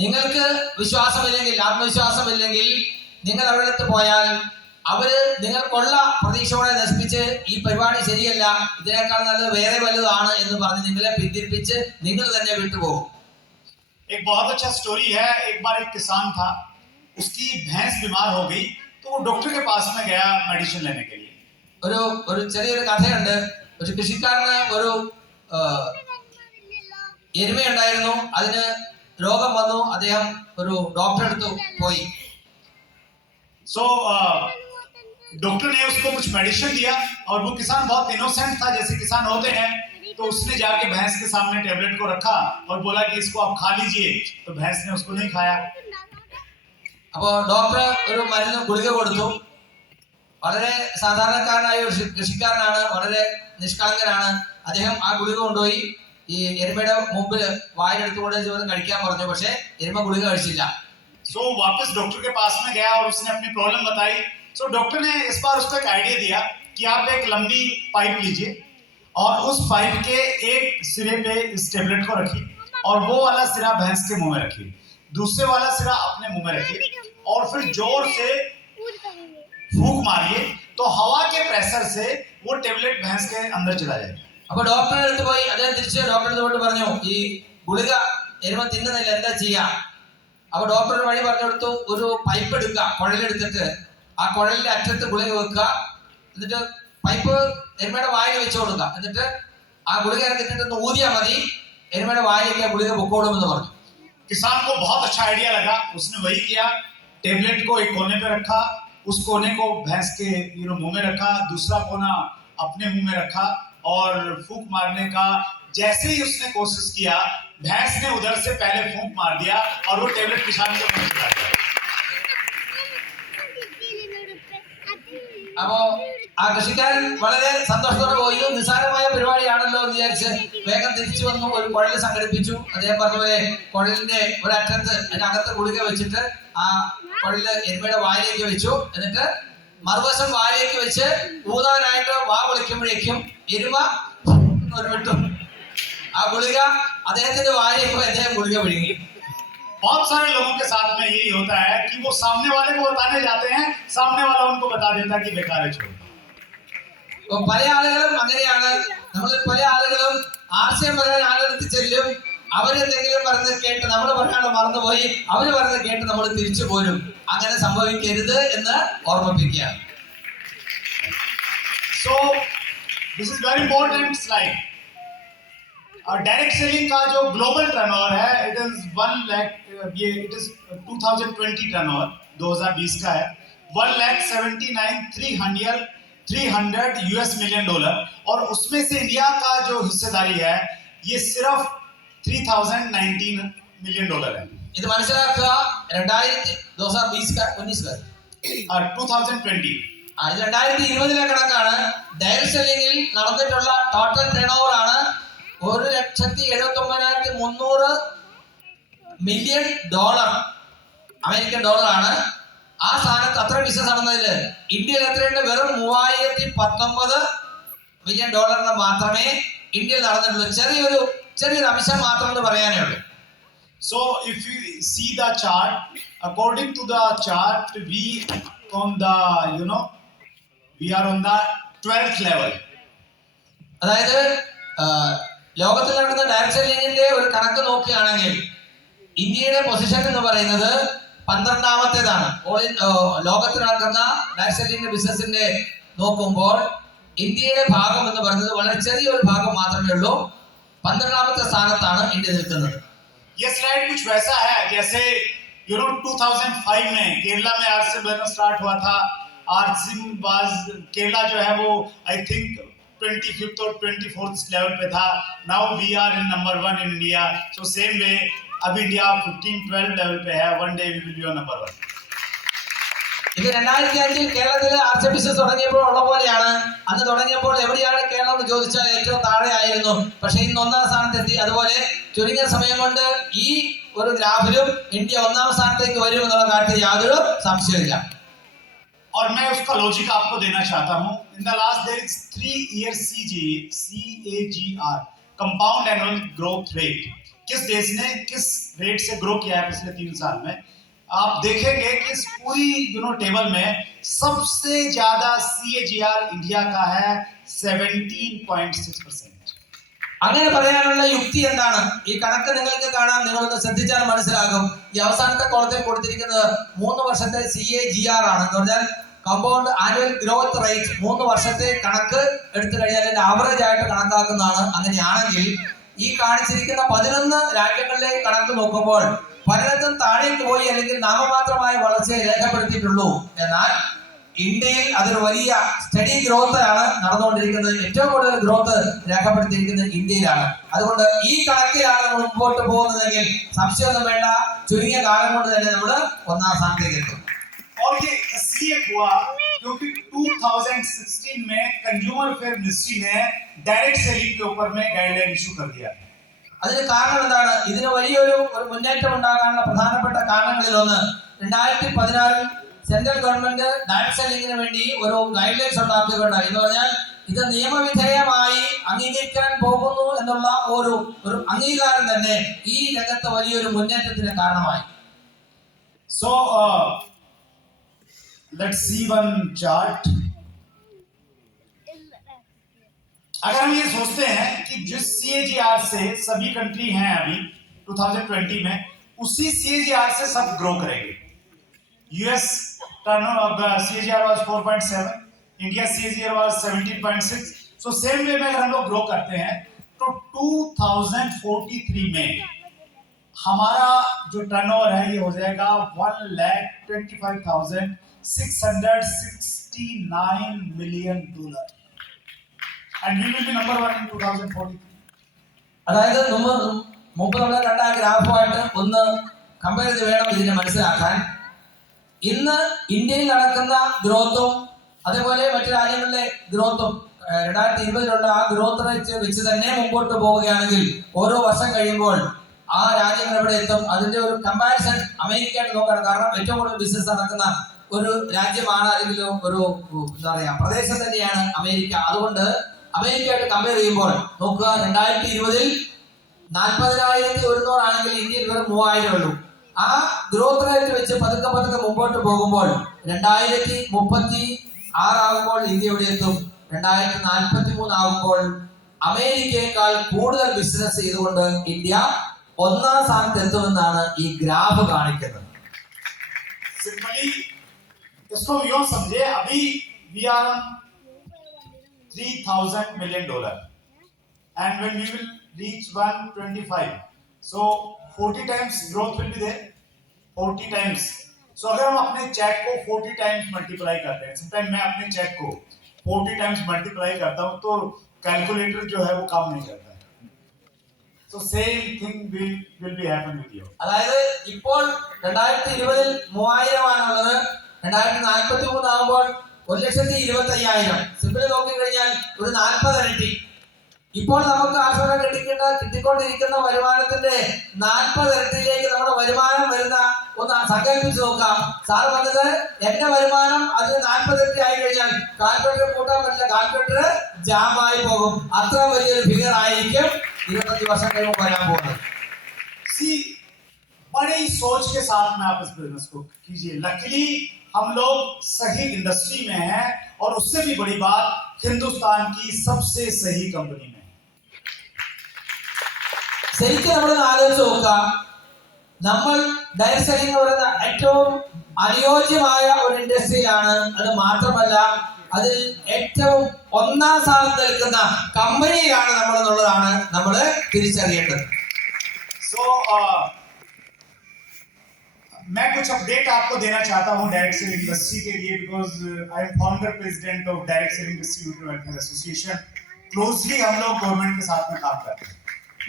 നിങ്ങൾക്ക് വിശ്വാസമില്ലെങ്കിൽ, ആത്മവിശ്വാസമില്ലെങ്കിൽ നിങ്ങൾ അവരുടെ അടുത്ത് പോയാൽ അവര് നിങ്ങൾക്കുള്ള പ്രതീക്ഷയോടെ നശിപ്പിച്ച് ഈ പരിപാടി ശരിയല്ല, ഇതിനേക്കാൾ നല്ലത് വേറെ വല്ലതാണ് എന്ന് പറഞ്ഞ് നിങ്ങളെ പിന്തിരിപ്പിച്ച് നിങ്ങൾ തന്നെ വിട്ടുപോകും. एक बहुत अच्छा स्टोरी है. एक बार एक किसान था, उसकी भैंस बीमार हो गई तो वो डॉक्टर के पास में गया मेडिसिन लेने के लिए. ഒരു ചെറിയൊരു കഥയുണ്ട്. ഒരു കൃഷിക്കാരന് ഒരു എരുമയുണ്ടായിരുന്നു. അതിന് രോഗം വന്നു. അദ്ദേഹം ഒരു ഡോക്ടറെ അടുത്ത് പോയി. सो डॉक्टर ने उसको कुछ मेडिसिन दिया और वो किसान बहुत इनोसेंट था, जैसे किसान होते हैं, तो उसने जाके भैंस के सामने टेबलेट को रखा और बोला कि इसको आप खा लीजिए. तो भैंस ने उसको नहीं खाया. അപ്പോൾ ഡോക്ടർ ഒരു മരുന്ന് ഗുളിക കൊടുത്തു. വളരെ സാധാരണക്കാരനായ ഒരു കൃഷിക്കാരനാണ്, വളരെ നിഷ്കളങ്കനാണ്. അദ്ദേഹം ആ ഗുളിക കൊണ്ടുപോയി ഈ എരുമയുടെ മുമ്പിൽ വായിലെടുത്തുകൊണ്ട് കഴിക്കാൻ പറഞ്ഞു. പക്ഷെ എരുമ ഗുളിക കഴിച്ചില്ല. सो वापस डॉक्टर के पास में गया और उसने अपनी प्रॉब्लम बताई. सो डॉक्टर ने इस बार उसको एक आइडिया दिया कि आप एक लंबी पाइप लीजिए और उस पाइप के एक सिरे पे इस टेबलेट को रखिए और वो वाला सिरा भैंस के मुंह में रखिए, दूसरे वाला सिरा अपने मुंह में रखिए और फिर जोर से फूंक मारिए तो हवा के प्रेशर से वो टेबलेट भैंस के अंदर चला जाएगा. അപ്പോൾ ഡോക്ടറെ അടുത്ത് പോയി അദ്ദേഹം തിരിച്ച് ഡോക്ടറെ അടുത്ത് പോയിട്ട് പറഞ്ഞു, ഈ ഗുളിക എരുമ തിന്നുന്നില്ല, എന്താ ചെയ്യാ? അപ്പൊ ഡോക്ടർ ഒരു വഴി പറഞ്ഞു കൊടുത്തു. ഒരു പൈപ്പ് എടുക്കുക, കുഴലെടുത്തിട്ട് ആ കുഴലിന്റെ അറ്റത്ത് ഗുളിക വെക്കുക, എന്നിട്ട് പൈപ്പ് എരുമയുടെ വായിൽ വെച്ച് കൊടുക്കുക, എന്നിട്ട് ആ ഗുളിക ഇറക്കിട്ട് ഊതിയാ മതി, എരുമയുടെ വായിലേക്ക് ആ ഗുളിക പൊക്കോളുമെന്ന് പറഞ്ഞു. किसान को बहुत अच्छा आइडिया लगा. उसने वही किया. टेबलेट को एक कोने पे रखा, उस कोने को भैंस के मुंह में रखा, दूसरा कोना अपने मुंह में रखा और फूंक मारने का जैसे ही उसने कोशिश किया, भैंस ने उधर से पहले फूंक मार दिया और वो टेबलेट किसान के मुंह में चला गया. അപ്പോ ആ കൃഷിക്കാരൻ വളരെ സന്തോഷത്തോടെ പോയി. നിസ്സാരമായ പരിപാടിയാണല്ലോ എന്ന് വിചാരിച്ച് വേഗം തിരിച്ചു വന്നു. ഒരു കുഴൽ സംഘടിപ്പിച്ചു. അദ്ദേഹം പറഞ്ഞ പോലെ കുഴലിന്റെ ഒരറ്റത്ത് അതിനകത്ത് ഗുളിക വെച്ചിട്ട് ആ കുഴല് എരുമയുടെ വായിലേക്ക് വെച്ചു. എന്നിട്ട് മറുവശം വായിലേക്ക് വെച്ച് ഊതാനായിട്ട് വാ വിളിക്കുമ്പോഴേക്കും എരുമ ഒരു വിട്ടു. ആ ഗുളിക അദ്ദേഹത്തിന്റെ വായിലേക്ക് അദ്ദേഹം ഗുളിക വിഴുങ്ങി. बहुत सारे लोगों के साथ में यही होता है कि वो सामने वाले को बताने जाते हैं, सामने वाला उनको बता देता है कि बेकार है, छोड़ो. പല ആളുകളും അങ്ങനെയാണ്. നമ്മൾ പല ആളുകളും ആശയം പറയാൻ ആളുകൾക്ക് ചെല്ലും. അവരെന്തെങ്കിലും പറഞ്ഞ് കേട്ട് നമ്മൾ പറയാനുള്ള മറന്നുപോയി, അവര് പറഞ്ഞത് കേട്ട് നമ്മൾ തിരിച്ചു പോരും. അങ്ങനെ സംഭവിക്കരുത് എന്ന് ഓർമ്മിപ്പിക്കുകയാണ്. So this is very important slide. Direct selling का जो ग्लोबल टर्नओवर है इट इज 1 लाख, ये इट इज 2020 टर्नओवर 2020 का है 1,79,300 यूएस मिलियन डॉलर, और उसमें से इंडिया का जो हिस्सेदारी है ये सिर्फ 3,019 मिलियन डॉलर है। ഇത് മനസ്സിലാക്കുക. 2020 2020 ഇത് 2020 കണക്കാണ്. ഡയറക്ട് സെല്ലിംഗിൽ നടന്നിട്ടുള്ള ടോട്ടൽ ടേൺ ഓവർ ആണ് 1,79,300 മില്യൺ ഡോളർ, അമേരിക്കൻ ഡോളർ ആണ്. ആ സ്ഥാനത്ത് അത്ര ബിസിനസ് നടന്നതില് ഇന്ത്യയിൽ എത്രയുണ്ട്? വെറും 3,019 മില്യൺ ഡോളറിന് മാത്രമേ ഇന്ത്യയിൽ നടന്നിട്ടുള്ളൂ. ചെറിയൊരു അംശം മാത്രം എന്ന് പറയാനേ ഉള്ളൂ. So if you see the chart, according to the chart, we are on the 12th level. അതായത് ലോകത്തിൽ നടക്കുന്ന ഡയറക്ട് സെല്ലിംഗിന്റെ ഒരു കണക്ക് നോക്കുകയാണെങ്കിൽ ഇന്ത്യയുടെ പൊസിഷൻ എന്ന് പറയുന്നത് 12ാമത്തേതാണ്. ലോകത്തിൽ നടക്കുന്ന ഡയറക്ട് സെല്ലിംഗ് ബിസിനസിന്റെ നോക്കുമ്പോൾ ഇന്ത്യയുടെ ഭാഗം എന്ന് പറയുന്നത് വളരെ ചെറിയൊരു ഭാഗം മാത്രമേ ഉള്ളൂ. 12ാമത്തെ സ്ഥാനത്താണ് ഇന്ത്യ നിൽക്കുന്നത്. ये स्लाइड कुछ वैसा है जैसे 2005 में केरला में आरसीएम बिजनेस स्टार्ट हुआ था. आरसीएम वाज केरला जो है वो आई थिंक 25th और 24th लेवल पे था. Now we are in number 1 in India. So same way अब इंडिया 15-12 लेवल पे है. One day we will be on number 1. ഇത് 2005 കേരളത്തിൽ ആർസിഎം ബിസിനസ് തുടങ്ങിയപ്പോൾ ഉള്ള പോലെയാണ്. അന്ന് തുടങ്ങിയപ്പോൾ എവിടെയാണ് കേരളം എന്ന് ചോദിച്ചാൽ ഏറ്റവും താഴെ ആയിരുന്നു. പക്ഷേ ഇന്ന് 1ാം സ്ഥാനത്തെത്തി. അതുപോലെ ചുരുങ്ങിയ സമയം കൊണ്ട് ഈ ഒരു ഗ്രാഫിലും ഇന്ത്യ 1ാം സ്ഥാനത്തേക്ക് വരും എന്നുള്ള കാര്യത്തിൽ യാതൊരു സംശയമില്ല. और मैं उसका लॉजिक आपको देना चाहता हूं. In the last there is 3 year CAGR compound annual growth rate. किस देश ने किस रेट से ग्रो किया है पिछले 3 साल में? आप देखेंगे कि इस पूरी टेबल में सबसे ज्यादा CAGR इंडिया का है 17.6%. അങ്ങനെ പറയാനുള്ള യുക്തി എന്താണ്? ഈ കണക്ക് നിങ്ങൾക്ക് കാണാം. നിങ്ങളൊന്ന് ശ്രദ്ധിച്ചാൽ മനസ്സിലാകും. ഈ അവസാനത്തെ കോളത്തിൽ കൊടുത്തിരിക്കുന്നത് 3 വർഷത്തെ CAGR ആണ്. എന്ന് പറഞ്ഞാൽ കമ്പൗണ്ട് ആനുവൽ ഗ്രോത്ത് റേറ്റ്. 3 വർഷത്തെ കണക്ക് എടുത്തു കഴിഞ്ഞാൽ അതിന്റെ ആവറേജ് ആയിട്ട് കണക്കാക്കുന്നതാണ്. അങ്ങനെയാണെങ്കിൽ ഈ കാണിച്ചിരിക്കുന്ന 11 രാജ്യങ്ങളിലെ കണക്ക് നോക്കുമ്പോൾ പലയിടത്തും താഴേക്ക് പോയി അല്ലെങ്കിൽ നാമമാത്രമായ വളർച്ചയെ രേഖപ്പെടുത്തിയിട്ടുള്ളൂ. എന്നാൽ ഇന്ത്യയിൽ അതൊരു വലിയ സ്റ്റഡി ഗ്രോത്ത് ആണ് നടന്നുകൊണ്ടിരിക്കുന്നത്. ഏറ്റവും കൂടുതൽ ഗ്രോത്ത് രേഖപ്പെടുത്തിയിരിക്കുന്നത് ഇന്ത്യയിലാണ്. അതുകൊണ്ട് ഈ കണക്കിലാണ് നമ്മൾ മുമ്പോട്ട് പോകുന്നതെങ്കിൽ സംശയമൊന്നും വേണ്ട, ചുരുങ്ങിയ കാലം കൊണ്ട് തന്നെ നമ്മൾ 1ാം സ്ഥാനത്തേക്ക് എത്തും. और ये इसलिए हुआ क्योंकि 2016 में कंज्यूमर फेयर मिनिस्ट्री ने डायरेक्ट सेलिंग के ऊपर में गाइडलाइन इशू कर दिया. അതിന് കാരണം എന്താണ്? ഇതിന് വലിയൊരു മുന്നേറ്റം ഉണ്ടാകാനുള്ള പ്രധാനപ്പെട്ട കാരണങ്ങളിലൊന്ന് 2016 സെൻട്രൽ ഗവൺമെന്റ് ഡയറക്ട് സെല്ലിംഗിന് വേണ്ടി ഒരു ഗൈഡ് ലൈൻസ് ഉണ്ടാക്കുകയുണ്ടായി. എന്ന് പറഞ്ഞാൽ ഇത് നിയമവിധേയമായി അംഗീകരിക്കാൻ പോകുന്നു എന്നുള്ള ഒരു അംഗീകാരം തന്നെ ഈ രംഗത്ത് വലിയൊരു മുന്നേറ്റത്തിന് കാരണമായി. So let's see one chart. अगर हम ये सोचते हैं कि जिस CAGR से सभी कंट्री हैं अभी 2020 में, उसी CAGR से सब ग्रो करेंगे. US turnover CAGR was 4.7, India CAGR was 17.6. So same वे में अगर हम लोग ग्रो करते हैं तो 2043 में हमारा जो टर्नओवर है ये हो जाएगा 1,25,669 million dollar. And we will be number 1 in 2043. അതായത് മുമ്പ് നമ്മൾ കണ്ട ഗ്രാഫുമായിട്ട് ഒന്ന് കമ്പയർ ചെയ്ത് വേണം ഇതിനെ മനസ്സിലാക്കാൻ. ഇന്ന് ഇന്ത്യയിൽ നടക്കുന്ന ഗ്രോത്തും അതേപോലെ മറ്റു രാജ്യങ്ങളിലെ ഗ്രോത്തും 2020 ആ ഗ്രോത്ത് റേറ്റ് വെച്ച് തന്നെ മുമ്പോട്ട് പോവുകയാണെങ്കിൽ ഓരോ വർഷം കഴിയുമ്പോൾ ആ രാജ്യങ്ങൾ എവിടെ എത്തും? അതിന്റെ ഒരു കമ്പാരിസൺ അമേരിക്കയായിട്ട് നോക്കണം. കാരണം ഏറ്റവും കൂടുതൽ ബിസിനസ് നടക്കുന്ന ഒരു രാജ്യമാണ്, അല്ലെങ്കിൽ ഒരു എന്താ പറയാ പ്രദേശം തന്നെയാണ് അമേരിക്ക. അതുകൊണ്ട് അമേരിക്കയായിട്ട് കമ്പയർ ചെയ്യുമ്പോൾ നോക്കുക, 2020 40,100 ആണെങ്കിൽ ഇന്ത്യയിൽ വെറും 3,000 ഉള്ളൂ. ആ ഗ്രോത്ത് റേറ്റ് വെച്ച് പതുക്കെ മുമ്പോട്ട് പോകുമ്പോൾ 2036 ആകുമ്പോൾ ഇന്ത്യ എവിടെ എത്തും? 2043 ആകുമ്പോൾ അമേരിക്കയെക്കാൾ കൂടുതൽ ബിസിനസ് ചെയ്തുകൊണ്ട് ഇന്ത്യ 1ാം സ്ഥാനത്ത് എത്തുമെന്നാണ് ഈ ഗ്രാഫ് കാണിക്കുന്നത്. सिंपली इसको यूं समझे, अभी we are on $3,000 million, and when we will reach 125. So 40 times growth will be there. 40 times. So अगर हम अपने चेक को 40 टाइम्स मल्टीप्लाई करते हैं, समटाइम मैं अपने चेक को 40 टाइम्स मल्टीप्लाई करता हूँ तो कैलकुलेटर जो है वो काम नहीं करता है. So same thing will be happen with you. അതായത് ഇപ്പോൾ 2020 3000 ആണുള്ളത്. 2043 ആകുമ്പോൾ 1,25,000. സിമ്പിൾ നോക്കിക്കഴിഞ്ഞാൽ ഒരു 40 ഇരട്ടി. ഇപ്പോൾ നമുക്ക് ആശ്വാസം കിട്ടിക്കൊണ്ടിരിക്കുന്ന വരുമാനത്തിന്റെ 40 ഇരട്ടിയിലേക്ക് നമ്മുടെ വരുമാനം വരുന്ന ഒന്ന് സങ്കല്പിച്ച് നോക്കാം. സാർ പറഞ്ഞത് എന്റെ വരുമാനം അതിന് 40 ഇരട്ടി ആയി കഴിഞ്ഞാൽ കാൽക്കുലേറ്റർ കൂട്ടാൻ പറ്റില്ല, കാൽക്കുലേറ്റർ ജാമായി പോകും. അത്ര വലിയൊരു ഫിഗർ ആയിരിക്കും 25 വർഷം കഴിയുമ്പോൾ വരാൻ പോകുന്നത്. See, बड़े ही सोच के साथ में आप इस बिजनेस को कीजिए. लकीली हम लोग सही इंडस्ट्री में हैं और उससे भी बड़ी बात हिंदुस्तान की सबसे सही कंपनी में. ശരിക്കും നമ്മൾ ആലോചിച്ച് നോക്കുക, നമ്മൾ ഡയറക്ട് സെല്ലിംഗ് എന്ന് പറയുന്ന ഏറ്റവും അനുയോജ്യമായ ഒരു ഇൻഡസ്ട്രിയിലാണ്. അത് മാത്രമല്ല അതിൽ ഏറ്റവും ഒന്നാം സ്ഥാനത്ത് നിൽക്കുന്ന കമ്പനിയിലാണ് നമ്മൾ എന്നുള്ളതാണ് നമ്മൾ തിരിച്ചറിയേണ്ടത്. So मैं कुछ अपडेट आपको देना चाहता हूं डायरेक्ट सेलिंग इंडस्ट्री के लिए, because I am founder president of direct selling distributor welfare association. Closely हम लोग गवर्नमेंट के साथ में काम करते हैं.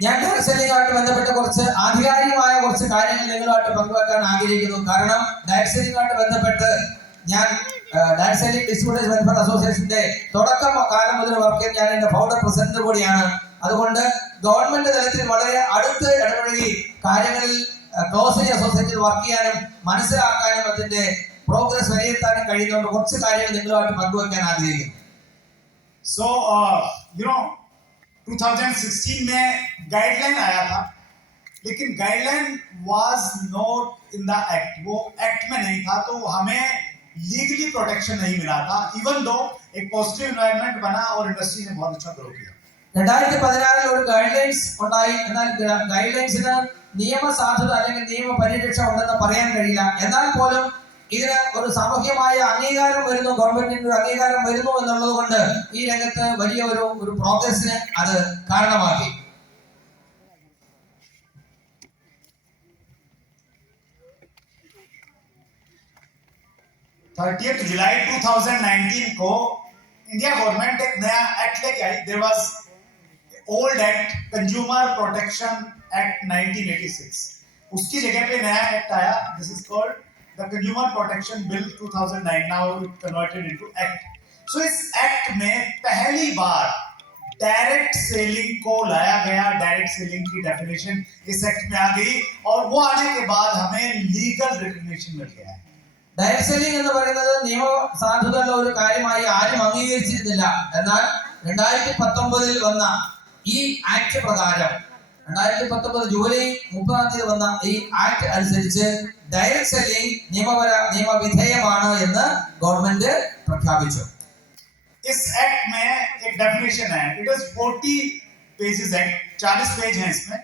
ഞാൻ ഡയറക്ട് സെല്ലിംഗുമായിട്ട് ബന്ധപ്പെട്ട കുറച്ച് ആധികാരികമായ കുറച്ച് കാര്യങ്ങൾ നിങ്ങളുമായിട്ട് പങ്കുവെക്കാൻ ആഗ്രഹിക്കുന്നു. കാരണം ഡയറക്ട് സെല്ലിംഗുമായിട്ട് ബന്ധപ്പെട്ട് ഞാൻ ഡയറക്ട് സെല്ലിംഗ് ഡിസ്ട്രിബ്യൂട്ടേഴ്സ് വെൽഫെയർ അസോസിയേഷന്റെ തുടക്കം കാലം മുതൽ വർക്ക് ചെയ്ത് ഞാൻ എന്റെ ഫൗണ്ടർ പ്രസിഡന്റ് കൂടിയാണ്. അതുകൊണ്ട് ഗവൺമെന്റ് തലത്തിൽ വളരെ അടുത്ത് ഇടപഴകി കാര്യങ്ങളിൽ ക്ലോസ്ലി അസോസിയേഷനിൽ വർക്ക് ചെയ്യാനും മനസ്സിലാക്കാനും അതിന്റെ പ്രോഗ്രസ് വിലയിരുത്താനും കഴിയുന്നതുകൊണ്ട് കുറച്ച് കാര്യങ്ങൾ നിങ്ങളുമായിട്ട് പങ്കുവെക്കാൻ ആഗ്രഹിക്കുന്നു. So 2016 में गाइडलाइन आया था, लेकिन guideline was not in the act. वो एक्ट में नहीं था, तो हमें लीगली प्रोटेक्शन नहीं मिला था. इवन दो एक पॉजिटिव एनवायरनमेंट बना और इंडस्ट्री ने बहुत अच्छा ग्रो किया. 2016 ഒരു ഗൈഡ്ലൈൻസ് ഉണ്ടായി. എന്നാൽ ഗൈഡ്ലൈൻസിന് നിയമസാധുത അല്ലെങ്കിൽ നിയമപരിരക്ഷ ഉണ്ടെന്ന് പറയാൻ കഴിയില്ല. എന്നാൽ പോലും ഇതിന് ഒരു സാമൂഹ്യമായ അംഗീകാരം വരുന്നു, ഗവൺമെന്റിന്റെ ഒരു അംഗീകാരം വരുന്നു എന്നുള്ളത് കൊണ്ട് ഈ രംഗത്ത് വലിയ ഒരു പ്രോഗ്രസിന് അത് കാരണമാക്കി. 30 जुलाई 2019 को इंडिया गवर्नमेंट एक नया एक्ट लेके आई. There was old act, consumer protection act 1986. उसकी जगह पे नया एक्ट आया. This is called the consumer protection bill 2009. Now it converted into act. So इस एक्ट में पहली बार डायरेक्ट सेलिंग को लाया गया. डायरेक्ट सेलिंग की डेफिनेशन इस एक्ट में आ गई और वो आने के बाद हमें लीगल रिकग्निशन मिल गया है. ഡയറക്ട് സെല്ലിംഗ് എന്ന് പറയുന്നത് നിയമസാധുതയുള്ള ഒരു കാര്യമായി ആരും അംഗീകരിച്ചിരുന്നില്ല. എന്നാൽ 2019 വന്ന ഈ ആക്ട് പ്രകാരം 2019 ജൂലൈ 30 വന്ന ഈ ആക്ട് അനുസരിച്ച് ഡയറക്ട് സെല്ലിംഗ് നിയമവിധേയമാണ് എന്ന് ഗവൺമെന്റ് പ്രഖ്യാപിച്ചു. इस एक्ट में एक डेफिनेशन है. It is 40 pages act, 40 page हैं इसमें.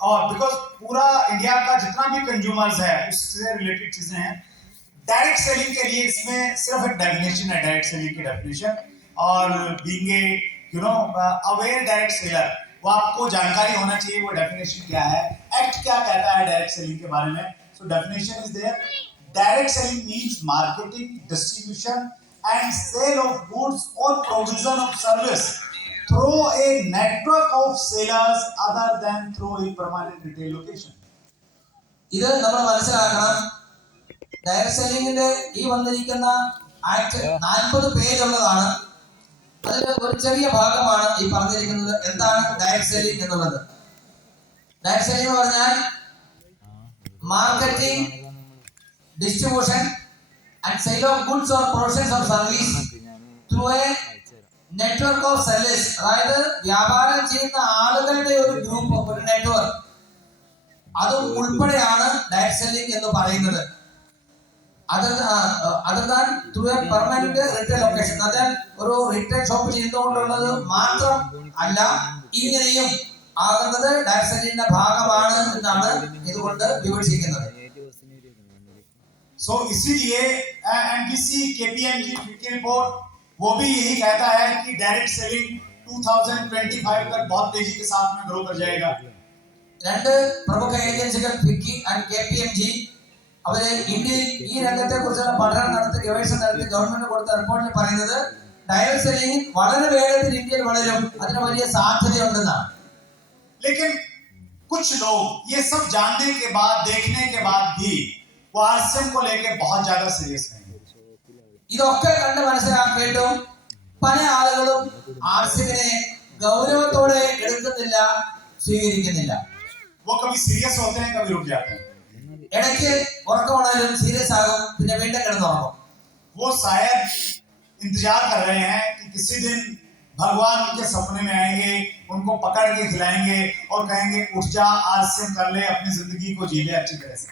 और बिकॉज पूरा इंडिया का जितना भी कंज्यूमर्स है उससे रिलेटेड चीजें हैं. डायरेक्ट सेलिंग के लिए इसमें सिर्फ एक डेफिनेशन है, डायरेक्ट सेलिंग की डेफिनेशन. और being a aware direct seller, वो आपको जानकारी होना चाहिए वो डेफिनेशन क्या है, एक्ट क्या कहता है डायरेक्ट सेलिंग के बारे में. So definition is there. Direct selling means marketing, distribution and sale of goods or provision of service through a network of sellers other than through a permanent retail location. ഇത് നമ്മൾ മനസ്സിലാക്കണം. ഡയറക്ട് സെല്ലിംഗിന്റെ ഈ വന്നിരിക്കുന്ന ആക്ട് 40 പേജ് ഉള്ളതാണ്. അതിൽ ഒരു ചെറിയ ഭാഗമാണ് ഈ പറഞ്ഞിരിക്കുന്നത്. എന്താണ് ഡയറക്ട് സെല്ലിംഗ് എന്നുള്ളത്? ഡയറക്ട് സെല്ലിംഗ് എന്ന് പറഞ്ഞാൽ marketing, distribution and sale of goods or provisions of service through a network of sellers. അതായത് വ്യാപാരം ചെയ്യുന്ന ആളുകളുടെ ഒരു ഗ്രൂപ്പ്, ഒരു നെറ്റ്വർക്ക്, അത് ഉൾപ്പെടെയാണ് ഡയറക്ട് സെല്ലിംഗ് എന്ന് പറയുന്നത്. Other than through A permanent retail location. അതായത് ഒരു റിറ്റെയിൽ ഷോപ്പ് ചെയ്യുന്നതുകൊണ്ടുള്ളത് മാത്രം അല്ല, ഇങ്ങനെയും ആകുന്നത് ഡയറക്ട് സെല്ലിംഗിന്റെ ഭാഗമാണ് എന്നാണ് ഇതുകൊണ്ട് വിവക്ഷിക്കുന്നത്. सो इसीलिए एनबीसी KPMG 50 रिपोर्ट वो भी यही कहता है कि डायरेक्ट सेलिंग 2025 तक बहुत तेजी के साथ में ग्रो कर जाएगा। രണ്ട് പ്രമുഖ ഏജൻസികൾ ഫിക്കി ആൻഡ് KPMG അവര് ഇന്ത്യയിൽ ഈ രംഗത്തെ കുറിച്ചുള്ള പഠനം നടത്തി ഗവേഷണം നടത്തി ഗവൺമെന്റ് കൊടുത്ത റിപ്പോർട്ടിൽ പറയുന്നത് ഡയറക്ട് സെല്ലിംഗ് വളരെ വേഗത്തിൽ ഇന്ത്യയിൽ വളരും, അതിന് വലിയ സാധ്യതയുണ്ടെന്നാണ്. लेकिन कुछ लोग ये सब जानने के बाद, देखने के बाद भी वो आरसीएम को लेके बहुत ज्यादा सीरियस नहीं है। ഇതൊക്കെ കണ്ട് മനസ്സിലാക്കിയിട്ടും പല ആളുകളും ആർസിഎമ്മിനെ ഗൗരവത്തോടെ എടുക്കുന്നില്ല, സ്വീകരിക്കുന്നില്ല. वो कभी सीरियस होते हैं, कभी रुक जाते हैं। ഇടയ്ക്ക് ഉറക്കമുള്ളവരും സീരിയസ് ആകും, പിന്നെ വീണ്ടും കിടന്നുറങ്ങും. वो शायद इंतजार कर रहे हैं कि किसी दिन भगवान उनके सपने में आएंगे, उनको पकड़ के खिलाएंगे और कहेंगे उठ जा, आरसीएम कर ले, अपनी जिंदगी को जी ले अच्छी तरह से।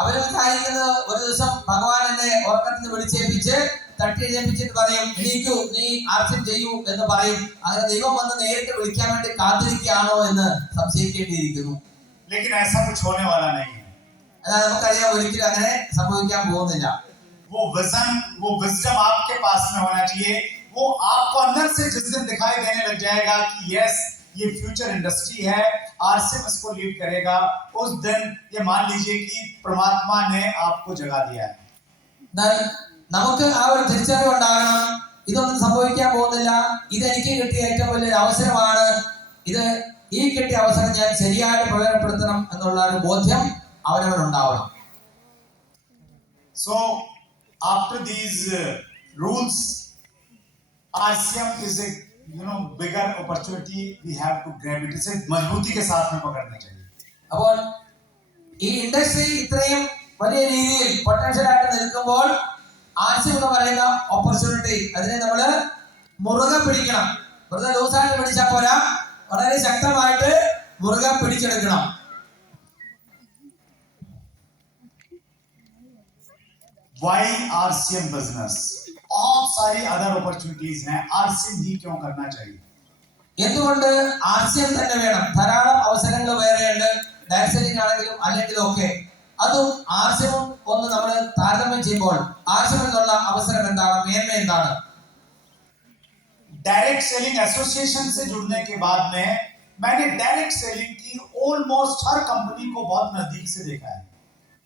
അവര് വിചാരിക്കുന്നത് ഒരു ദിവസം ഭഗവാൻ എന്നെ ഉറക്കത്തിൽ നിന്ന് വിളിച്ചേൽപ്പിച്ച് തട്ടി എഴുന്നേൽപ്പിച്ചിട്ട് പറയും, എണീക്കൂ, നീ ആർസിഎം ചെയ്യൂ എന്ന് പറയും. അങ്ങനെ ദൈവം വന്ന് നേരിട്ട് വിളിക്കാൻ വേണ്ടി കാത്തിരിക്കുകയാണോ എന്ന് സംശയിക്കേണ്ടിയിരിക്കുന്നു. लेकिन ऐसा कुछ होने वाला नहीं है। എന്നാൽ നമുക്കറിയാം ഒരിക്കലും അങ്ങനെ സംഭവിക്കാൻ പോകുന്നില്ല. वो विजन, वो विजडम आपके पास में होना चाहिए। वो आपको अंदर से जिस दिन दिखाई देने लग जाएगा कि यस ये फ्यूचर इंडस्ट्री है, आरसीएम इसको लीड करेगा, उस दिन ये मान लीजिए कि परमात्मा ने आपको जगा दिया है। എന്നാൽ നമുക്ക് ആ ഒരു തിരിച്ചറിവ് ഉണ്ടാകണം, ഇതൊന്നും സംഭവിക്കാൻ പോകുന്നില്ല, ഇതെനിക്ക് കിട്ടിയ ഏറ്റവും വലിയൊരു അവസരമാണ്, ഇത് ഈ കിട്ടിയ അവസരം ഞാൻ ശരിയായിട്ട് പ്രയോജനപ്പെടുത്തണം എന്നുള്ള ഒരു ബോധ്യം അവനവനുണ്ടാവണം. So after these rules, RCM is a bigger opportunity. We have to grab it. इसे मजबूती के साथ में पकड़ना चाहिए. അപ്പോൾ ഈ ഇൻഡസ്ട്രി ഇത്രയും വലിയ രീതിയിൽ പൊട്ടൻഷ്യൽ ആയിട്ട് നിൽക്കുമ്പോൾ ആർസിഎം എന്ന് പറയുന്ന ഓപ്പർച്യൂണിറ്റി അതിനെ നമ്മൾ മുറുകെ പിടിക്കണം. വെറുതെ ലൂസായിട്ട് പിടിച്ചാൽ പോരാ, വളരെ ശക്തമായിട്ട് മുറുകെ പിടിച്ചെടുക്കണം. Why RCM business? बहुत सारी अदर अपॉर्चुनिटीज हैं, आरसीएम ही क्यों करना चाहिए? എന്തുകൊണ്ട് ആർസിഎം തന്നെ വേണം? ധാരാളം അവസരങ്ങൾ വേറെയുണ്ട്, ഡയറക്ട് സെല്ലിംഗ് ആണെങ്കിലും അല്ലെങ്കിലും ഒക്കെ. അതും ആർസിഎം ഒന്ന് നമ്മൾ താരതമ്യം ചെയ്യുമ്പോൾ ആർസിഎം എന്നുള്ള അവസരം എന്താണ്, മേന്മ എന്താണ്? डायरेक्ट सेलिंग एसोसिएशन से जुड़ने के बाद में मैंने डायरेक्ट सेलिंग की ऑलमोस्ट हर कंपनी को बहुत नजदीक से देखा है.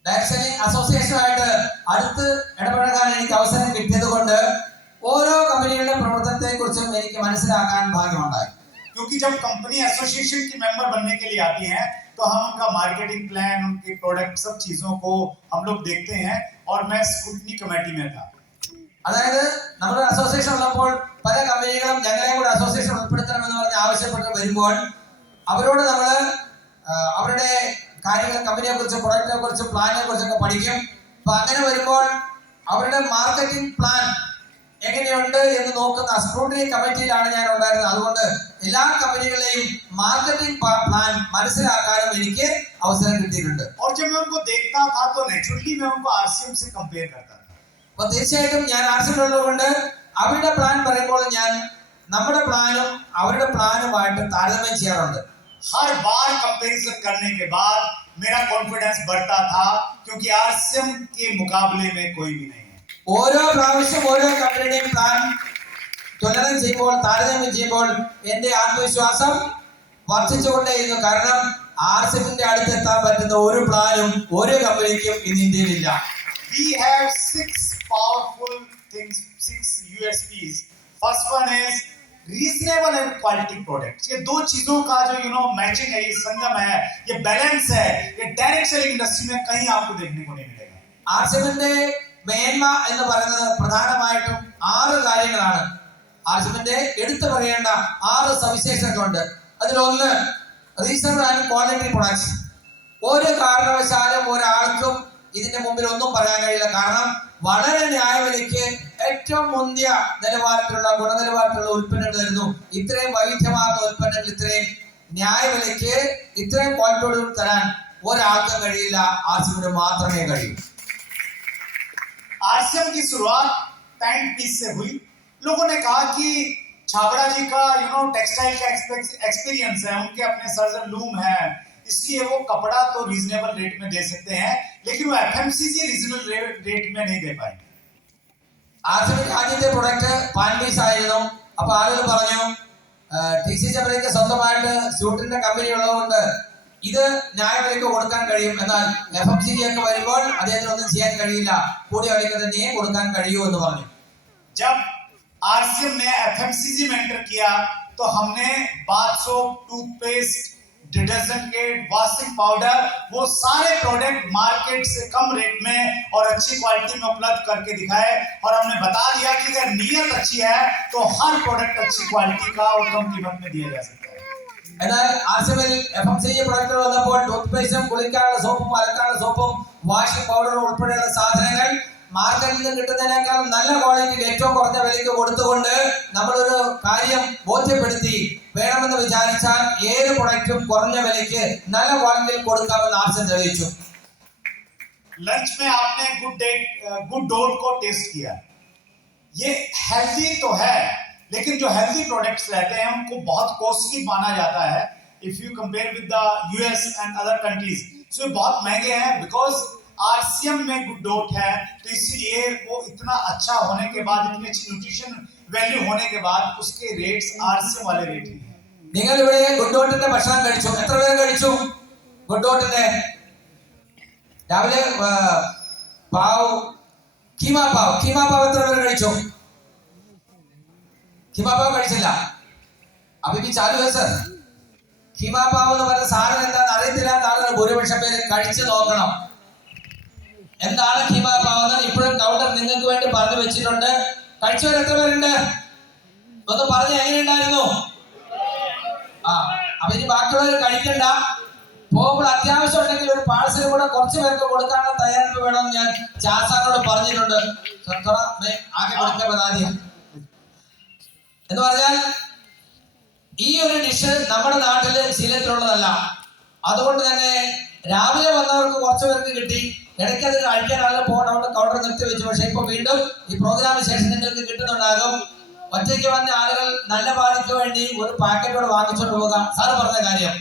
ഡയറക്ട് സെല്ലിംഗ് അസോസിയേഷനുമായിട്ട് അടുത്ത് ഇടപഴകാൻ എനിക്ക് അവസരം കിട്ടിയത് കൊണ്ട് ഓരോ കമ്പനികളുടെ പ്രവർത്തനത്തെ കുറിച്ചും എനിക്ക് മനസ്സിലാക്കാൻ ഭാഗ്യമുണ്ടായി. क्योंकि जब कंपनी एसोसिएशन की मेंबर बनने के लिए आती हैं तो हम उनका मार्केटिंग प्लान, उनके प्रोडक्ट, सब चीजों को हम लोग देखते हैं और मैं स्क्रूटनी कमेटी में था. അതായത് നമ്മുടെ അസോസിയേഷൻ ഉള്ളപ്പോൾ പല കമ്പനികളും ഞങ്ങളെ കൂടെ അസോസിയേഷൻ ഉൾപ്പെടുത്തണമെന്ന് പറഞ്ഞ് ആവശ്യപ്പെട്ട് വരുമ്പോൾ അവരോട് നമ്മൾ അവരുടെ കാര്യങ്ങൾ, കമ്പനിയെ കുറിച്ചും പ്രൊഡക്റ്റിനെ കുറിച്ചും പ്ലാനിനെ കുറിച്ചൊക്കെ പഠിക്കും. അപ്പൊ അങ്ങനെ വരുമ്പോൾ അവരുടെ മാർക്കറ്റിംഗ് പ്ലാൻ എങ്ങനെയുണ്ട് എന്ന് നോക്കുന്ന സ്ക്രൂട്ടിനി കമ്മിറ്റിയിലാണ് ഞാൻ ഉണ്ടായിരുന്നത്. അതുകൊണ്ട് എല്ലാ കമ്പനികളെയും മാർക്കറ്റിംഗ് പ്ലാൻ മനസ്സിലാക്കാനും എനിക്ക് അവസരം കിട്ടിയിട്ടുണ്ട്. और जब मैं उनको देखता था तो नेचुरली मैं उनको आरसीएम से कंपेयर करता था. അപ്പൊ തീർച്ചയായിട്ടും ഞാൻ ആർസിഎം ഉള്ളതുകൊണ്ട് അവരുടെ പ്ലാൻ പറയുമ്പോൾ ഞാൻ നമ്മുടെ പ്ലാനും അവരുടെ പ്ലാനുമായിട്ട് താരതമ്യം ചെയ്യാറുണ്ട്. हर बार कंपैरिजन करने के बाद मेरा कॉन्फिडेंस बढ़ता था क्योंकि आरसीएम के मुकाबले में कोई भी नहीं है. ഓരോ പ്രാവശ്യം ഓരോ കമ്പനിയുടെയും പ്ലാൻ തുലനം ചെയ്യുമ്പോൾ, താരതമ്യം ചെയ്യുമ്പോൾ എന്റെ ആത്മവിശ്വാസം വർദ്ധിച്ചുകൊണ്ടേയിരുന്നു. കാരണം ആർസിഎമ്മിന്റെ അടുത്തെത്താൻ പറ്റുന്ന ഒരു പ്ലാനും ഒരു കമ്പനിക്കും ഇന്ന് ഇന്ത്യയിലില്ല. We have 6 powerful things, 6 USPs. First one is reasonable and quality products. ये दो चीजों का जो मैचिंग है, ये संगम है, ये बैलेंस है, ये डायरेक्ट सेलिंग इंडस्ट्री में कहीं आपको देखने को नहीं मिलेगा. ആർസിഎമ്മിന്റെ മേന്മ എന്ന് പറയുന്നത് പ്രധാനമായിട്ടും 6 കാര്യങ്ങളാണ്. ആർസിഎമ്മിന്റെ എടുത്തു പറയേണ്ട 6 സവിശേഷതകളുണ്ട്. അതിലൊന്ന് റീസണബിൾ ആൻഡ് ക്വാളിറ്റി പ്രൊഡക്ട്സ്. ഒരു കാരണവശാലും ഒരാൾക്കും ഇതിന്റെ മുമ്പിൽ ഒന്നും പറയാൻ കഴിയില്ല. കാരണം വളരെ ന്യായവിലയ്ക്ക് ഏറ്റവും മുന്തിയ നിലവാരത്തിലുള്ള, ഗുണനിലവാരത്തിലുള്ള ഉൽപ്പന്നങ്ങൾ തരുന്നു. ഇത്രയും വൈവിധ്യമാർന്ന ഉൽപ്പന്നങ്ങൾ ഇത്രയും ന്യായവിലയ്ക്ക് ഇത്രയും ക്വാളിറ്റിയോട് തരാൻ ഒരാൾക്കും കഴിയില്ല, ആർസിഎമ്മിന് മാത്രമേ കഴിയൂ. आरसीएम की शुरुआत पैंट पीस से हुई. लोगों ने कहा कि छाबड़ा जी का टेक्सटाइल का एक्सपीरियंस है, उनके अपने सर्जन लूम है, इसलिए वो कपड़ा तो रीजनेबल रेट में दे सकते हैं, लेकिन वो एफएमसीजी रीजनल रेट में नहीं दे पाए. ആർസിഎമ്മിന്റെ ആദ്യത്തെ പ്രൊഡക്റ്റ് പാൻ പീസ് ആയിരുന്നു. അപ്പൊ ആളുകൾ പറഞ്ഞു ടി സി ചബ്രയ്ക്ക് സ്വന്തമായിട്ട് സ്യൂട്ടിന്റെ കമ്പനി ഉള്ളതുകൊണ്ട് ഇത് ന്യായവിലയ്ക്ക് കൊടുക്കാൻ കഴിയും. എന്നാൽ FMCG ഒക്കെ വരുമ്പോൾ അദ്ദേഹത്തിനൊന്നും ചെയ്യാൻ കഴിയില്ല, കൂടിയ വിലയ്ക്ക് തന്നെ കൊടുക്കാൻ കഴിയൂ എന്ന് പറഞ്ഞു. जब RCM ने FMCG में एंटर किया तो हमने bath soap, toothpaste, detergent kit, washing powder, वो सारे प्रोडक्ट मार्केट से कम रेट में और अच्छी क्वालिटी में उपलब्ध करके दिखाए और हमने बता दिया कि अगर नीयत अच्छी है तो हर प्रोडक्ट अच्छी क्वालिटी का और कम कीमत में दिया जा सकता है. എന്നാൽ ആർസിഎമ്മിൽ FMCG പ്രൊഡക്റ്റുകൾ വന്നപ്പോൾ ടൂത്ത്പേസ്റ്റും കുളിക്കാനുള്ള സോപ്പും അലക്കാനുള്ള സോപ്പും വാഷിംഗ് പൗഡറും ഉൾപ്പെടെയുള്ള സാധനങ്ങൾ മാർക്കറ്റിൽ നിന്ന് കിട്ടുന്നതിനേക്കാൾ നല്ല ക്വാളിറ്റിയിൽ ഏറ്റവും കുറഞ്ഞ വിലയ്ക്ക് കൊടുത്തുകൊണ്ട് നമ്മളൊരു കാര്യം ബോധ്യപ്പെടുത്തി. വേണമെന്ന് വിചാരിച്ചാൽ ഏത് പ്രൊഡക്റ്റും കുറഞ്ഞ വിലയ്ക്ക് നല്ല ക്വാളിറ്റിയിൽ കൊടുക്കാമെന്ന് ആർസിഎം തെളിയിച്ചു. लंच में आपने गुड डोट को टेस्ट किया. ये हेल्दी तो है, लेकिन जो हेल्दी प्रोडक्ट्स रहते हैं उनको बहुत कॉस्टली माना जाता है. If you compare with the US and other countries, so ये बहुत महंगे हैं. बिकॉज RCM में गुड डोट है, तो इसलिए वो इतना अच्छा होने के बाद, इतनी अच्छी न्यूट्रिशन वैल्यू होने के बाद उसके रेट्स RCM वाले रेट ही हैं. നിങ്ങൾ ഇവിടെ ഗുഡ് ഡോട്ടിന്റെ ഭക്ഷണം കഴിച്ചു, എത്ര പേര് കഴിച്ചു ഗുഡ് ഡോട്ടിന്റെ? രാവിലെ കീമാ പാവ് എത്ര പേര് കഴിച്ചു? കീമാ പാവ് കഴിച്ചില്ല? അഭിപി ചാലു സർ. കീമാ പാവ് എന്ന് പറയുന്ന സാധനം എന്താണെന്ന് അറിയത്തില്ലാത്ത ആളുകൾ ഭൂരിപക്ഷം പേര് കഴിച്ചു നോക്കണം. എന്താണ് കീമാ പാവ് എന്ന് ഇപ്പോഴും കൗണ്ടർ നിങ്ങൾക്ക് വേണ്ടി പറഞ്ഞു വെച്ചിട്ടുണ്ട്. കഴിച്ചവർ എത്ര പേരുണ്ട്? ഒന്ന് പറഞ്ഞ് എങ്ങനെയുണ്ടായിരുന്നു? അപ്പൊ ഇനി ബാക്കിയുള്ളവർ കഴിക്കണ്ട. പോകുമ്പോൾ അത്യാവശ്യം ഉണ്ടെങ്കിൽ ഒരു പാഴ്സൽ കൂടെ കുറച്ച് പേർക്ക് കൊടുക്കാനുള്ള തയ്യാറെടുപ്പ് വേണമെന്ന് ഞാൻ ചാസാറിനോട് പറഞ്ഞിട്ടുണ്ട്. ആകെ കൊടുക്കാൻ എന്ന് പറഞ്ഞാൽ ഈ ഒരു ഡിഷ് നമ്മുടെ നാട്ടില് ശീലത്തിലുള്ളതല്ല. അതുകൊണ്ട് തന്നെ രാവിലെ വന്നവർക്ക് കുറച്ചു പേർക്ക് കിട്ടി, ഇടയ്ക്ക് അത് കഴിക്കാൻ ആളുകൾ പോകണം, കൗണ്ടർ നിർത്തി വെച്ചു. പക്ഷെ ഇപ്പൊ വീണ്ടും ഈ പ്രോഗ്രാമിന് ശേഷം നിങ്ങൾക്ക് കിട്ടുന്നുണ്ടാകും. ഒറ്റയ്ക്ക് വന്ന ആളുകൾ നല്ല പാതിക്ക് വേണ്ടി ഒരു പാക്കറ്റോട് വാങ്ങിച്ചോണ്ട് പോകാം. സാറ് പറഞ്ഞ കാര്യം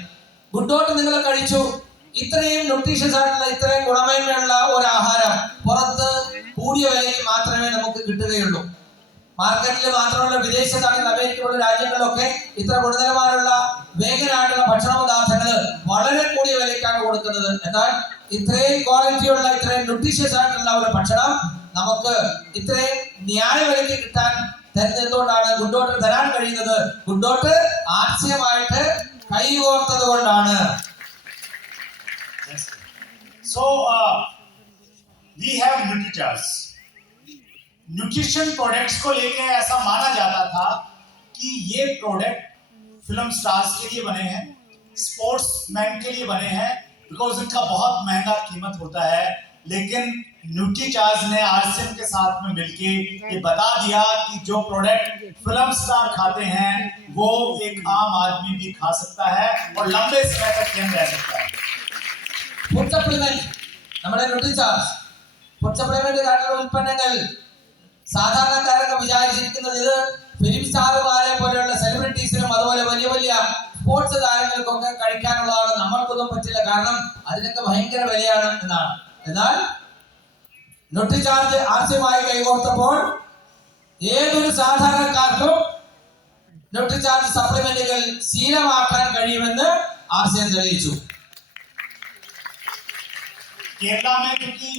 ഗുഡ് ഡോട്ട് നിങ്ങൾ കഴിച്ചു. ഇത്രയും ന്യൂട്രീഷ്യസ് ആയിട്ടുള്ള, ഇത്രയും ഗുണമേന്മയുള്ള ഒരു ആഹാരം പുറത്ത് കൂടിയ വിലയ്ക്ക് മാത്രമേ നമുക്ക് കിട്ടുകയുള്ളൂ. മാർക്കറ്റിൽ മാത്രമല്ല, വിദേശത്താണെങ്കിൽ അമേരിക്ക പോലുള്ള രാജ്യങ്ങളിലൊക്കെ ഇത്ര ഗുണനിലവാരമുള്ള വേഗനായിട്ടുള്ള ഭക്ഷണ പദാർത്ഥങ്ങൾ വളരെ കൂടിയ വിലയ്ക്കാണ് കൊടുക്കുന്നത്. എന്നാൽ ഇത്രയും ക്വാളിറ്റിയുള്ള, ഇത്രയും ന്യൂട്രീഷ്യസ് ആയിട്ടുള്ള ഒരു ഭക്ഷണം നമുക്ക് ഇത്രയും ന്യായ വിലയ്ക്ക് കിട്ടാൻ തരുന്നതുകൊണ്ടാണ് ഗുഡ് ഡോട്ട് തരാൻ കഴിയുന്നത്. ഗുഡ് ഡോട്ട് ആർസിഎമായിട്ട് കൈകോർത്തത് കൊണ്ടാണ്. So we have NutriCharge. Nutrition products को लेकर ऐसा माना जाता था कि ये प्रोडक्ट फिल्म स्टार्स के लिए बने हैं, स्पोर्ट्स मैन के लिए बने हैं, बिकॉज इनका बहुत महंगा कीमत होता है. लेकिन न्यूट्रीचार्ज ने RCM के साथ में मिलके ये बता दिया कि जो प्रोडक्ट फिल्म स्टार खाते हैं वो एक आम आदमी भी खा सकता है और लंबे समय तक यंग रह सकता है. ഫുഡ് സപ്ലിമെന്റ്, നമ്മുടെ ന്യൂട്രിചാർജ് ഫുഡ് സപ്ലിമെന്റ് കാട്ടുള്ള ഉൽപ്പന്നങ്ങൾ സാധാരണക്കാരൊക്കെ വിചാരിച്ചിരിക്കുന്നത് ഇത് ഫിലിം സ്റ്റാറുമാരെ പോലെയുള്ള സെലിബ്രിറ്റീസിനും അതുപോലെ വലിയ വലിയ സ്പോർട്സ് താരങ്ങൾക്കൊക്കെ കഴിക്കാനുള്ളതാണ്. നമ്മൾക്കൊന്നും പറ്റില്ല, കാരണം അതിനൊക്കെ ഭയങ്കര വിലയാണ് എന്നാണ്. എന്നാൽ ന്യൂട്രിചാർജ് ആർസിഎമായി കൈകോർത്തപ്പോൾ ഏതൊരു സാധാരണക്കാർക്കും ന്യൂട്രിചാർജ് സപ്ലിമെന്റുകൾ ശീലമാക്കാൻ കഴിയുമെന്ന് RCM തെളിയിച്ചു. केरला में क्योंकि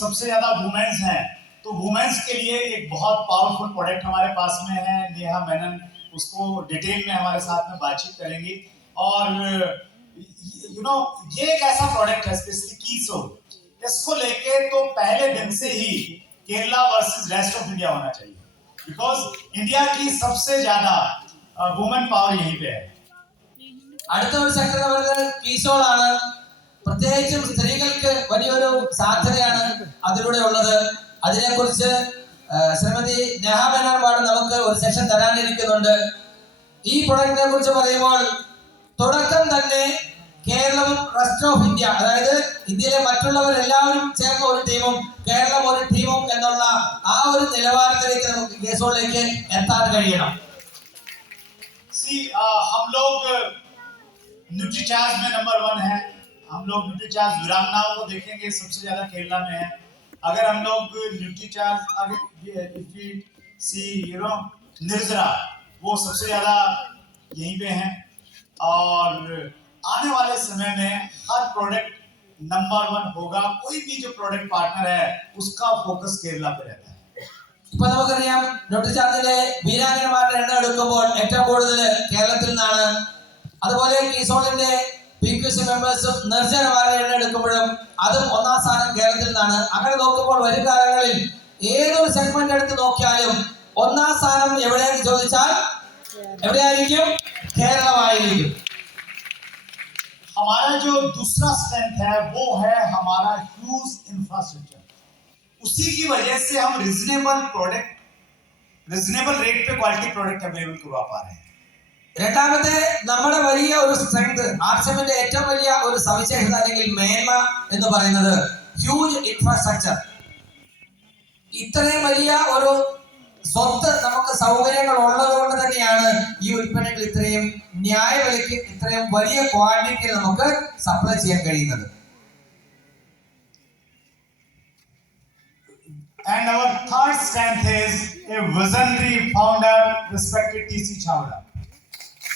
सबसे ज्यादा वुमेन्स हैं, तो वुमेन्स के लिए एक बहुत पावरफुल प्रोडक्ट हमारे पास में है. नेहा मेनन उसको डिटेल में हमारे साथ में बातचीत करेंगी. और ये एक ऐसा प्रोडक्ट है स्पेशली कीसो, इसको लेके तो पहले दिन से ही Kerala versus rest of India होना चाहिए, बिकॉज इंडिया की सबसे ज्यादा वुमेन पावर यहीं पे है. അടുത്ത ഒരു സെക്ടർ പറയുന്നത് കീസോളാണ്. പ്രത്യേകിച്ചും സ്ത്രീകൾക്ക് വലിയൊരു സാധ്യതയാണ് അതിലൂടെ ഉള്ളത്. അതിനെക്കുറിച്ച് ശ്രീമതി നേഹ മേനോൻ പാട് നമുക്ക് ഒരു സെഷൻ തരാനിരിക്കുന്നുണ്ട്. ഈ പ്രൊഡക്റ്റിനെ കുറിച്ച് പറയുമ്പോൾ തുടക്കം തന്നെ കേരളവും റെസ്റ്റ് ഓഫ് ഇന്ത്യ, അതായത് ഇന്ത്യയിലെ മറ്റുള്ളവരെല്ലാവരും ചേർന്ന ഒരു ടീമും കേരളം ഒരു ടീമും എന്നുള്ള ആ ഒരു നിലവാരത്തിലേക്ക് നമുക്ക് കേസോളിലേക്ക് എത്താൻ കഴിയണം. हम लोग न्यूट्रीचार्ज में नंबर 1 है. हम लोग न्यूट्रीचार्ज वीरांगनाओं को देखेंगे, सबसे ज्यादा केरला में है. अगर हम लोग न्यूट्रीचार्ज निर्जरा, वो सबसे ज्यादा यहीं पे हैं और आने वाले समय में हर प्रोडक्ट नंबर 1 होगा। कोई भी जो प्रोडक्ट पार्टनर है उसका फोकस केरला पे रहता है। ഇപ്പൊ നമുക്കറിയാം നൊട്ടിച്ചാർജിലെ വീരാംഗനമാരുടെ എണ്ണം എടുക്കുമ്പോൾ ഏറ്റവും കൂടുതൽ കേരളത്തിൽ നിന്നാണ്. അതുപോലെ കീസോണിന്റെ PQC മെമ്പേഴ്സും നിർജ്ജനമാരുടെ എണ്ണം എടുക്കുമ്പോഴും അതും ഒന്നാം സ്ഥാനം കേരളത്തിൽ നിന്നാണ്. അങ്ങനെ നോക്കുമ്പോൾ വരും കാലങ്ങളിൽ ഏതൊരു സെഗ്മെന്റ് എടുത്ത് നോക്കിയാലും ഒന്നാം സ്ഥാനം എവിടെയെന്ന് ചോദിച്ചാൽ എവിടെയായിരിക്കും? കേരളമായിരിക്കും. हमारा जो दूसरा स्ट्रेंथ है वो है हमारा ह्यूज इंफ्रास्ट्रक्चर। उसी की वजह से हम रिजनेबल रेट पे क्वालिटी प्रोडक्ट अवेलेबल करवा पा रहे हैं। രണ്ടാമത്തെ നമ്മുടെ വലിയ ഒരു സ്ട്രെങ്ത്, ആർസിഎമ്മിന്റെ ഏറ്റവും വലിയ ഒരു സവിശേഷത അല്ലെങ്കിൽ മേന്മ എന്ന് പറയുന്നത് ഹ്യൂജ് ഇൻഫ്രാസ്ട്രക്ചർ. ഇത്രയും വലിയ ഒരു സ്വത്ത് നമുക്ക് സൗകര്യങ്ങൾ ഉള്ളത് കൊണ്ട് തന്നെയാണ് ഈ ഉൽപ്പന്നങ്ങൾ ഇത്രയും ന്യായവിലയ്ക്ക് ഇത്രയും വലിയ ക്വാണ്ടിറ്റിയിൽ നമുക്ക് സപ്ലൈ ചെയ്യാൻ കഴിയുന്നത്. And our third strength is a visionary founder, respected TC Chawla.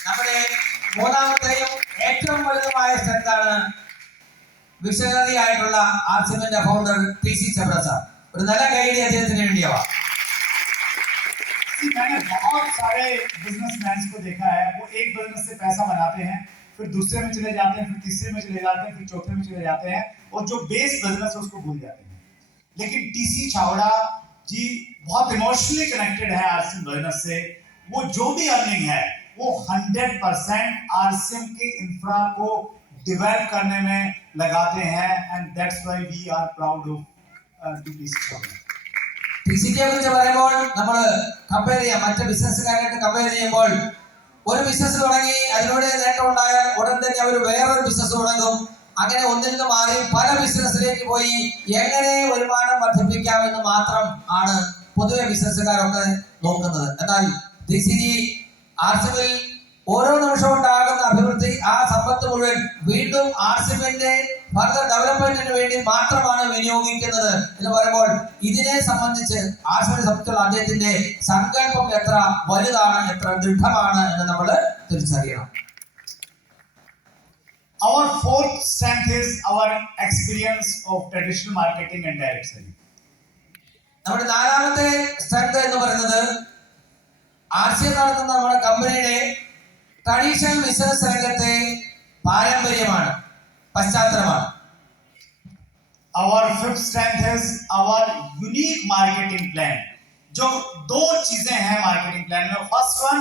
നമ്മുടെ മൂന്നാമത്തെയും ഏറ്റവും വലുതുമായ സ്ട്രെങ്താണ് വിഷണറി ആയിട്ടുള്ള ആർസിഎമ്മിന്റെ ഫൗണ്ടർ TC ചവ്ല സാർ. ഒരു നല്ല കൈഡി അദ്ദേഹത്തിന് വേണ്ടിയാവാ. मैंने बहुत सारे बिजनेसमैन को देखा है, वो एक बिजनेस से पैसा बनाते हैं, फिर दूसरे में चले जाते हैं, फिर तीसरे में चले जाते हैं, फिर चौथे में चले जाते हैं और जो बेस बिजनेस है उसको भूल जाते हैं। लेकिन TC चावड़ा जी बहुत इमोशनली कनेक्टेड है आरसीएम बिजनेस से। वो जो भी अर्निंग है वो 100% आरसीएम के इंफ्रा को डेवलप करने में लगाते हैं and that's why we are proud of TC Chavda. TCയെ കുറിച്ച് പറയുമ്പോൾ നമ്മൾ കമ്പയർ ചെയ്യാം, മറ്റ് ബിസിനസ്സുകാരായിട്ട് കമ്പയർ ചെയ്യുമ്പോൾ ഒരു ബിസിനസ് തുടങ്ങി അതിലൂടെ നേട്ടം ഉണ്ടായാൽ ഉടൻ തന്നെ അവർ വേറൊരു ബിസിനസ് തുടങ്ങും. അങ്ങനെ ഒന്നിൽ നിന്ന് മാറി പല ബിസിനസ്സിലേക്ക് പോയി എങ്ങനെ വരുമാനം വർദ്ധിപ്പിക്കാമെന്ന് മാത്രം ആണ് പൊതുവെ ബിസിനസ്സുകാരൊക്കെ നോക്കുന്നത്. എന്നാൽ TCG ആർസിഎമ്മിൽ ഓരോ നിമിഷവും ഉണ്ടാകുന്ന അഭിവൃദ്ധി, ആ സമ്പത്ത് മുഴുവൻ വീണ്ടും ആർസിഎമ്മിന്റെ ഫർദർ ഡെവലപ്മെന്റിന് വേണ്ടി മാത്രമാണ് വിനിയോഗിക്കുന്നത് എന്ന് പറയുമ്പോൾ ഇതിനെ സംബന്ധിച്ച് ആർസിഎമ്മിനെ സംബന്ധിച്ചുള്ള അദ്ദേഹത്തിന്റെ സങ്കല്പം എത്ര വലുതാണ്, എത്ര ദൃഢമാണ് എന്ന് നമ്മൾ തിരിച്ചറിയണം. Our fourth strength is our experience of traditional marketing and direct selling. നമ്മുടെ നാലാമത്തെ സ്ട്രെങ്ത് എന്ന് പറയുന്നത് ആർസിഎം നടത്തുന്ന നമ്മുടെ കമ്പനിയുടെ ട്രഡീഷണൽ ബിസിനസ് രംഗത്തെ പാരമ്പര്യമാണ്, പശ്ചാത്തലമാണ്. Our fifth strength is our unique marketing plan. जो दो चीजें हैं मार्केटिंग प्लान में, first one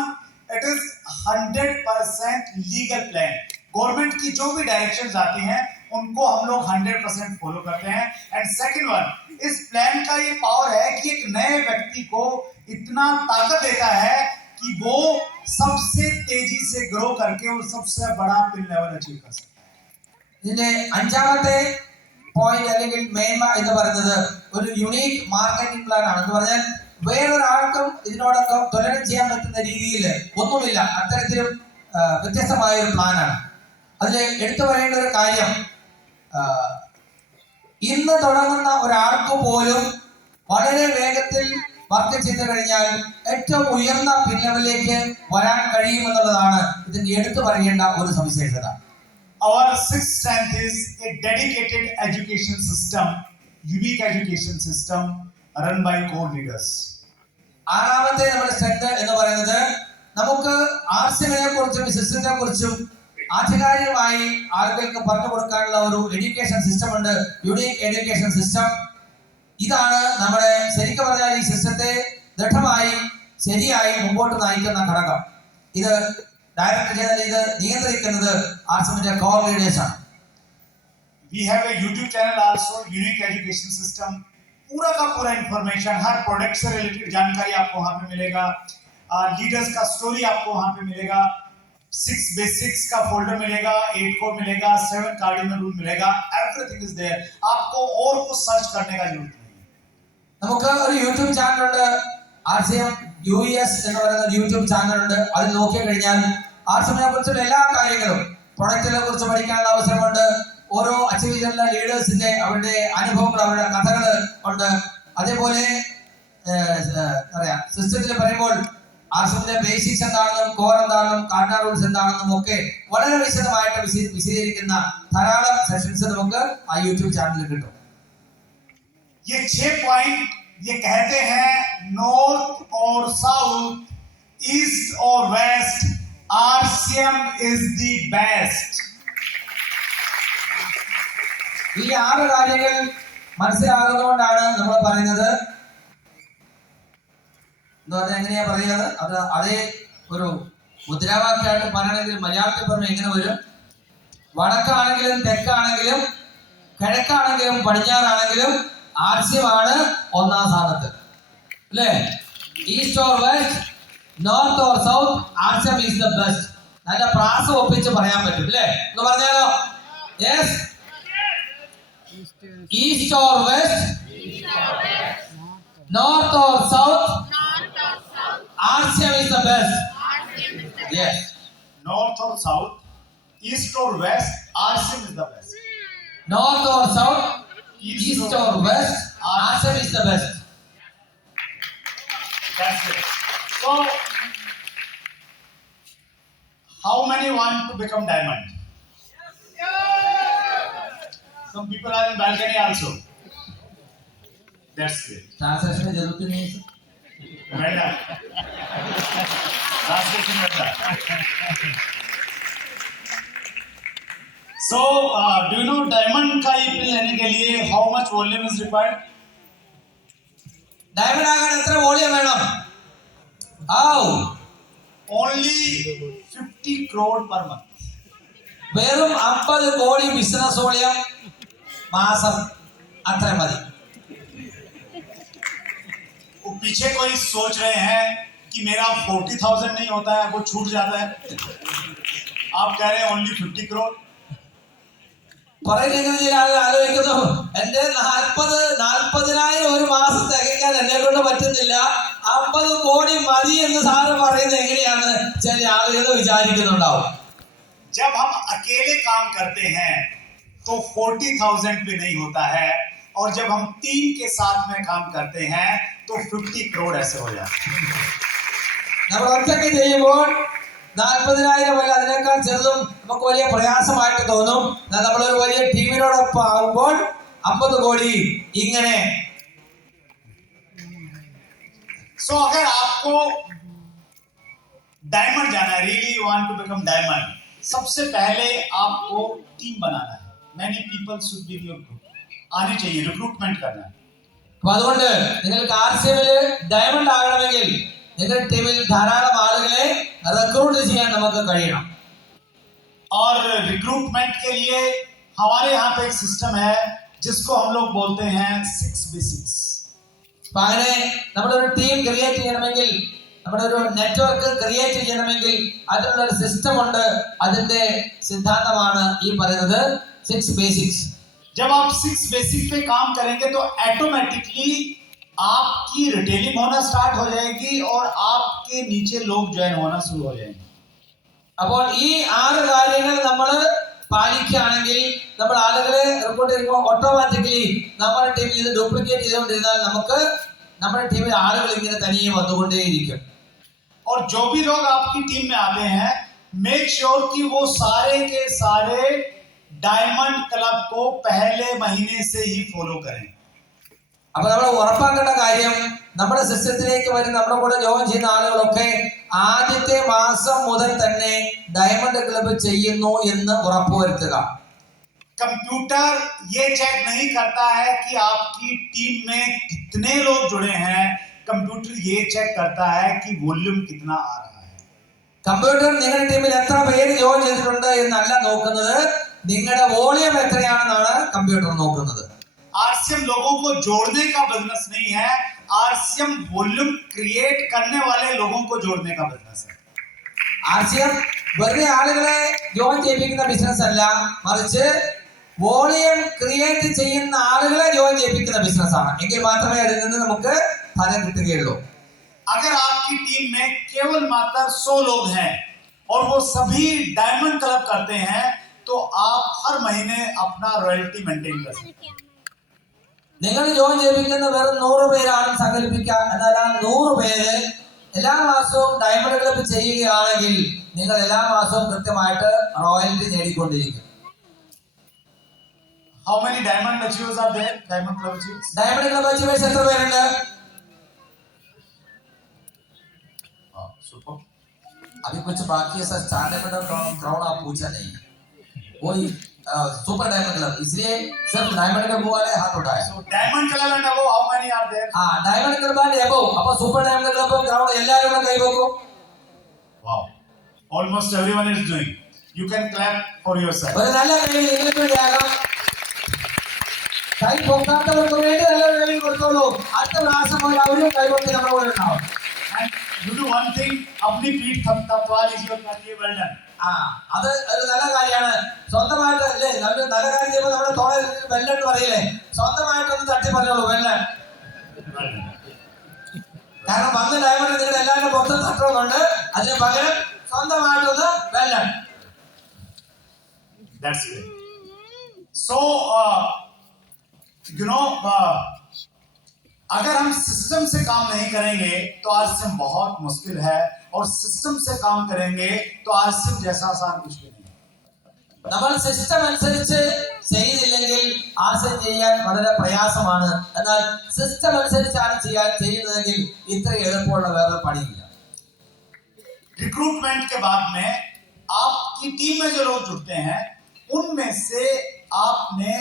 it is 100% legal plan. Government की जो भी डायरेक्शंस आती हैं उनको हम लोग 100% फॉलो करते हैं। एंड सेकंड वन, इस प्लान का ये पावर है कि एक नए व्यक्ति को इतना ताकत देता है कि वो सबसे तेजी से ग्रो करके और सबसे बड़ा पिन लेवल अचीव कर सकता है। ഇതിന്റെ അഞ്ചാമത്തെ പോയിന്റ് അല്ലെങ്കിൽ മേന്മ എന്ന് പറയുന്നത് ഒരു യുണീക് മാർക്കറ്റിംഗ് പ്ലാൻ ആണ്. എന്ന് പറഞ്ഞാൽ വേറൊരാൾക്കും ഇതിനോടൊക്കെ തുലനം ചെയ്യാൻ പറ്റുന്ന രീതിയിൽ ഒന്നുമില്ല, അത്തരത്തിലും വ്യത്യസ്തമായ ഒരു പ്ലാനാണ്. അതിൽ എടുത്തു പറയേണ്ട ഒരു കാര്യം, ഇന്ന് തുടങ്ങുന്ന ഒരാൾക്ക് പോലും വളരെ വേഗത്തിൽ വർക്ക് ചെയ്ത് കഴിഞ്ഞാൽ ഏറ്റവും ഉയർന്ന പിൻ ലെവലിലേക്ക് വരാൻ കഴിയുമെന്നുള്ളതാണ് ഇതിന്റെ എടുത്തു പറയേണ്ട ഒരു സവിശേഷത. Our sixth strength is a dedicated education system, unique education system run by core leaders. ആറാമത്തെ നമ്മുടെ സ്ട്രെങ്ത് എന്ന് പറയുന്നത് നമുക്ക് ആർസിഎമ്മിനെ കുറിച്ചും സിസ്റ്റത്തെ കുറിച്ചും ആധികാരികമായി ആളുകൾക്ക് പറഞ്ഞു കൊടുക്കാനുള്ള ഒരു എഡ്യൂക്കേഷൻ സിസ്റ്റം ഉണ്ട്, യുണീക് എഡ്യൂക്കേഷൻ സിസ്റ്റം. ഇതാണ് നമ്മുടെ ശരിക്കും പറഞ്ഞാൽ ഈ സിസ്റ്റത്തെ ദൃഢമായി ശരിയായി മുമ്പോട്ട് നയിക്കുന്ന ഘടകം. ഇത് ഡയറക്റ്റ് ചെയ്താൽ ഇത് നിയന്ത്രിക്കുന്നത് ആർസിഎമ്മിന്റെ കോർ ലീഡേഴ്സ് ആണ്. We have a YouTube channel also, unique education system. पूरा का पूरा इंफॉर्मेशन, हर प्रोडक्ट से रिलेटेड जानकारी आपको वहां पे मिलेगा। लीडर्स का स्टोरी आपको वहां पे मिलेगा। 6 बेसिक्स का फोल्डर मिलेगा, 8 कोर मिलेगा, 7 कार्डिनल रूल मिलेगा। Everything is there. आपको और कुछ सर्च करने का जरूरत नहीं है। നമുക്ക് ഒരു യൂട്യൂബ് ചാനലുണ്ട്, ആർസിഎം US എന്ന് പറയുന്ന ഒരു യൂട്യൂബ് ചാനലുണ്ട്. അത് നോക്കി കഴിഞ്ഞാൽ ആർസിഎമ്മിനെ കുറിച്ചുള്ള എല്ലാ കാര്യങ്ങളും, പ്രൊഡക്റ്റിനെ കുറിച്ച് പഠിക്കാനുള്ള അവസരമുണ്ട്. ഓരോ അച്ചീവ് ചെയ്തിട്ടുള്ള ലീഡേഴ്സിന്റെ അവരുടെ അനുഭവങ്ങൾ, അവരുടെ കഥകൾ ഉണ്ട്. അതേപോലെ സിസ്റ്റത്തിൽ പറയുമ്പോൾ ആർസിഎമ്മിന്റെ ബേസിക്സ് എന്താണെന്നും കോർ എന്താണെന്നും കാർട്ട റൂൾസ് എന്താണെന്നും ഒക്കെ വളരെ വിശദമായിട്ട് വിശദീകരിക്കുന്ന ധാരാളം സെഷൻസ് നമുക്ക് ആ യൂട്യൂബ് ചാനലിൽ കിട്ടും. ये 6 पॉइंट ये कहते हैं नॉर्थ और साउथ, ईस्ट और west, RCM is the best. ഈ 6 കാര്യങ്ങൾ മനസ്സിലാകുന്നതുകൊണ്ടാണ് നമ്മൾ പറയുന്നത്. എന്ന് പറഞ്ഞാൽ എങ്ങനെയാ പറയുന്നത്? അത് അതേ ഒരു മുദ്രാവാക്യമായിട്ട് പറയണമെങ്കിൽ മലയാളത്തിൽ പറഞ്ഞാൽ എങ്ങനെ വരും? വടക്കാണെങ്കിലും തെക്കാണെങ്കിലും കിഴക്കാണെങ്കിലും പടിഞ്ഞാറാണെങ്കിലും ആർസിഎമാണ് ഒന്നാം സ്ഥാനത്ത്, അല്ലേ? East or west, north or south, RCM is the best. നല്ല പ്രാസം ഒപ്പിച്ച് പറയാൻ പറ്റും, അല്ലേ? എന്ന് പറഞ്ഞാലോ? Yes. East or west, north or south, RCM is the best. Yes. North or south, east or west, RCM is the best. North or south, east or west, RCM is the best. That's it. So, how many want to become diamond? Some people are in balcony also. That's it. Translation में जरूरत नहीं है. बेटा ट्रांसलेशन बेटा. So, do you know diamond का EPIL लेने के लिए how much volume is required? Diamond आकर एत्र volume madam. How? Only 50 crore per month. വെറും 50 കോടി ബിസിനസ് വോളിയം മാസം അത്ര മതി. वो पीछे कोई सोच रहे हैं कि मेरा 40,000 नहीं होता है, वो छूट जाता है. आप कह रहे हैं ओनली 50 करोड़. പറയുന്ന ചില ആളുകൾ ആലോചിക്കുന്നു, എന്റെ 40,000 ഒരു മാസം തികയ്ക്കാൻ എന്നെ കൊണ്ട് പറ്റുന്നില്ല, 50 കോടി മതി എന്ന് സാറ് പറയുന്നത് എങ്ങനെയാണ് ചില ആളുകൾ വിചാരിക്കുന്നുണ്ടാവും. जब हम अकेले काम करते हैं तो 40,000 भी नहीं होता है, और जब हम टीम के साथ में काम करते हैं तो 50 करोड़ ऐसे हो जाते हैं. നമ്മൾ ഒറ്റയ്ക്ക് ചെയ്യുമ്പോൾ 40,000 അല്ല അതിനേക്കാൾ ചെറുതും നമുക്ക് വലിയ പ്രയാസമായിട്ട് തോന്നും. നമ്മളൊരു വലിയ ടീമിനോടൊപ്പം ആകുമ്പോൾ 50 കോടി ഇങ്ങനെ. सो अगर आपको डायमंड जाना है, really you want to become diamond, सबसे पहले आपको टीम बनाना है. Many people should be in your group. आनी चाहिए, रिक्रूटमेंट करना है. അപ്പൊ അതുകൊണ്ട് നിങ്ങൾക്ക് ആർസിഎമ്മില് ഡയമണ്ട് ആകണമെങ്കിൽ നിങ്ങളുടെ ടീമിൽ ധാരാളം ആളുകളെ റിക്രൂട്ട് ചെയ്യാൻ നമുക്ക് കഴിയണം. और रिक्रूटमेंट के लिए हमारे यहाँ पे एक सिस्टम है जिसको हम लोग बोलते हैं 6B6. അപ്പൊ അങ്ങനെ നമ്മുടെ ഒരു ടീം ക്രിയേറ്റ് ചെയ്യണമെങ്കിൽ, നമ്മുടെ ഒരു നെറ്റ്വർക്ക് ക്രിയേറ്റ് ചെയ്യണമെങ്കിൽ അതിനുള്ള ഒരു സിസ്റ്റം ഉണ്ട്. അതിന്റെ സിദ്ധാന്തമാണ് ഈ പറയുന്നത് 6 ബേസിക്സ്. जब आप 6 बेसिक पे काम करेंगे तो ऑटोमेटिकली आपकी रिटेलिंग होना स्टार्ट हो जाएगी और आपके नीचे लोग ज्वाइन होना शुरू हो जाएंगे. അപ്പോൾ ഈ 6 കാര്യങ്ങൾ നമ്മൾ പാലിക്കുകയാണെങ്കിൽ നമ്മൾ ആളുകളെ റിക്രൂട്ട് ചെയ്യുമ്പോൾ ഓട്ടോമാറ്റിക്കലി നമ്മുടെ ടീമിൽ ഇത് ഡ്യൂപ്ലിക്കേറ്റ് ചെയ്തുകൊണ്ടിരുന്നാൽ നമുക്ക് നമ്മുടെ ടീമിൽ ആളുകൾ ഇങ്ങനെ തനിയെ വന്നുകൊണ്ടേയിരിക്കും. और जो भी लोग आपकी टीम में आते हैं, मेक श्योर कि वो सारे के सारे डायमंड क्लब को पहले महीने से ही फॉलो करें. അപ്പൊ നമ്മൾ ഉറപ്പാക്കേണ്ട കാര്യം, നമ്മുടെ സിസ്റ്റത്തിലേക്ക് വരുന്ന നമ്മുടെ കൂടെ ജോയിൻ ചെയ്യുന്ന ആളുകളൊക്കെ ആദ്യത്തെ മാസം മുതൽ തന്നെ ഡയമണ്ട് ക്ലബ്ബ് ചെയ്യുന്നു എന്ന് ഉറപ്പുവരുത്തുക. कंप्यूटर ये चेक नहीं करता है कि आपकी टीम में कितने लोग जुड़े हैं, कंप्यूटर ये चेक करता है कि वॉल्यूम कितना आ रहा है. കമ്പ്യൂട്ടർ നിങ്ങളുടെ ടീമിൽ എത്ര പേര് ജോയിൻ ചെയ്തിട്ടുണ്ട് എന്നല്ല നോക്കുന്നത്, നിങ്ങളുടെ വോളിയം എത്രയാണെന്നാണ് കമ്പ്യൂട്ടർ നോക്കുന്നത്. आरसीएम लोगों को जोड़ने का बिजनेस नहीं है, आरसीएम वॉल्यूम क्रिएट करने वाले लोगों को जोड़ने का बिजनेस है. ആർസിഎം വെറുതെ ആളുകളെ ജോയിൻ ചെയ്യിപ്പിക്കുന്ന ബിസിനസ് അല്ല, മറിച്ച് വോളിയം ക്രിയേറ്റ് ചെയ്യുന്ന ആളുകളെ ജോയിൻ ചെയ്യിപ്പിക്കുന്ന ബിസിനസ് ആണ്. എങ്കിൽ മാത്രമേ അതിൽ നിന്ന് നമുക്ക് ഫലം കിട്ടുകയുള്ളൂ. अगर आपकी टीम में केवल मात्र 100 लोग हैं और वो सभी डायमंड क्लब करते हैं तो आप हर महीने अपना रॉयल्टी मेंटेन कर सकते हैं. നിങ്ങൾ ജോയിൻ ചെയ്യിപ്പിക്കുന്ന വെറും 100 പേരാണെന്ന് സങ്കല്പിക്കുക. എന്നാൽ ആ 100 പേര് എല്ലാ മാസവും ഡയമണ്ട് ക്ലബ് ചെയ്യുകയാണെങ്കിൽ നിങ്ങൾ എല്ലാ മാസവും കൃത്യമായിട്ട് റോയൽറ്റി നേടിക്കൊണ്ടിരിക്കും. How many diamond achievers are there? Diamond club achievers? Diamond club achievers എത്ര പേരുണ്ട്? Oh, super. अभी कुछ बाकी है सर. 4 डायमंड क्राउन आप पूछा नहीं. वही सुपर डायमंड क्लब, इसलिए सिर्फ डायमंड क्लब वाले हाथ उठाए. So diamond club and above, how many are there? हाँ, डायमंड क्लब आने अबव. അപ്പോൾ സൂപ്പർ ഡയമണ്ട് ക്ലബ് ക്രൗൺ എല്ലാവരും കൂടെ കൈവെക്കും. Wow. Almost everyone is doing. You can clap for yourself. ഒരു നല്ല കൈ നിങ്ങൾക്ക് വേണ്ടി ആകാം. കൈ പൊക്കാത്തവർക്ക് വേണ്ടി നല്ല കൈ കൊടുത്തോളൂ. അടുത്ത പ്രാവശ്യം മുതൽ അവരും കൈകൊട്ടി നമ്മുടെ കൂടെ ഉണ്ടാവും. And you do one thing, अपनी पीठ थपथपा लीजिए और कहिए well done. അത് ഒരു നല്ല കാര്യമാണ്. സ്വന്തമായിട്ട് അല്ലേ നമ്മൾ നല്ല കാര്യം ചെയ്യുമ്പോൾ നമ്മുടെ തോളെ വെല്ലെന്ന് പറയില്ലേ, സ്വന്തമായിട്ടൊന്ന് തട്ടി പറഞ്ഞോളൂ വെല്ലൻ. കാരണം വന്ന ഡയമണ്ട് നിങ്ങൾ എല്ലാവരും പുറത്ത് തട്ടുന്നുണ്ട്, അതിന് പകരം സ്വന്തമായിട്ടൊന്ന് വെല്ലൻ. That's it. So अगर हम सिस्टम से काम नहीं करेंगे तो आरसीएम बहुत मुश्किल है, और सिस्टम से काम करेंगे तो आरसीएम जैसा आसान कुछ भी नहीं. നമ്മൾ സിസ്റ്റം അനുസരിച്ച് ചെയ്തില്ലെങ്കിൽ ആശയം ചെയ്യാൻ വളരെ പ്രയാസമാണ്. എന്നാൽ സിസ്റ്റം അനുസരിച്ചാണ് ചെയ്യുന്നതെങ്കിൽ ഇത്ര എളുപ്പമുള്ള വേറെ പണിയില്ല. रिक्रूटमेंट के बाद में आपकी टीम में जो लोग जुड़ते हैं उनमें से आपने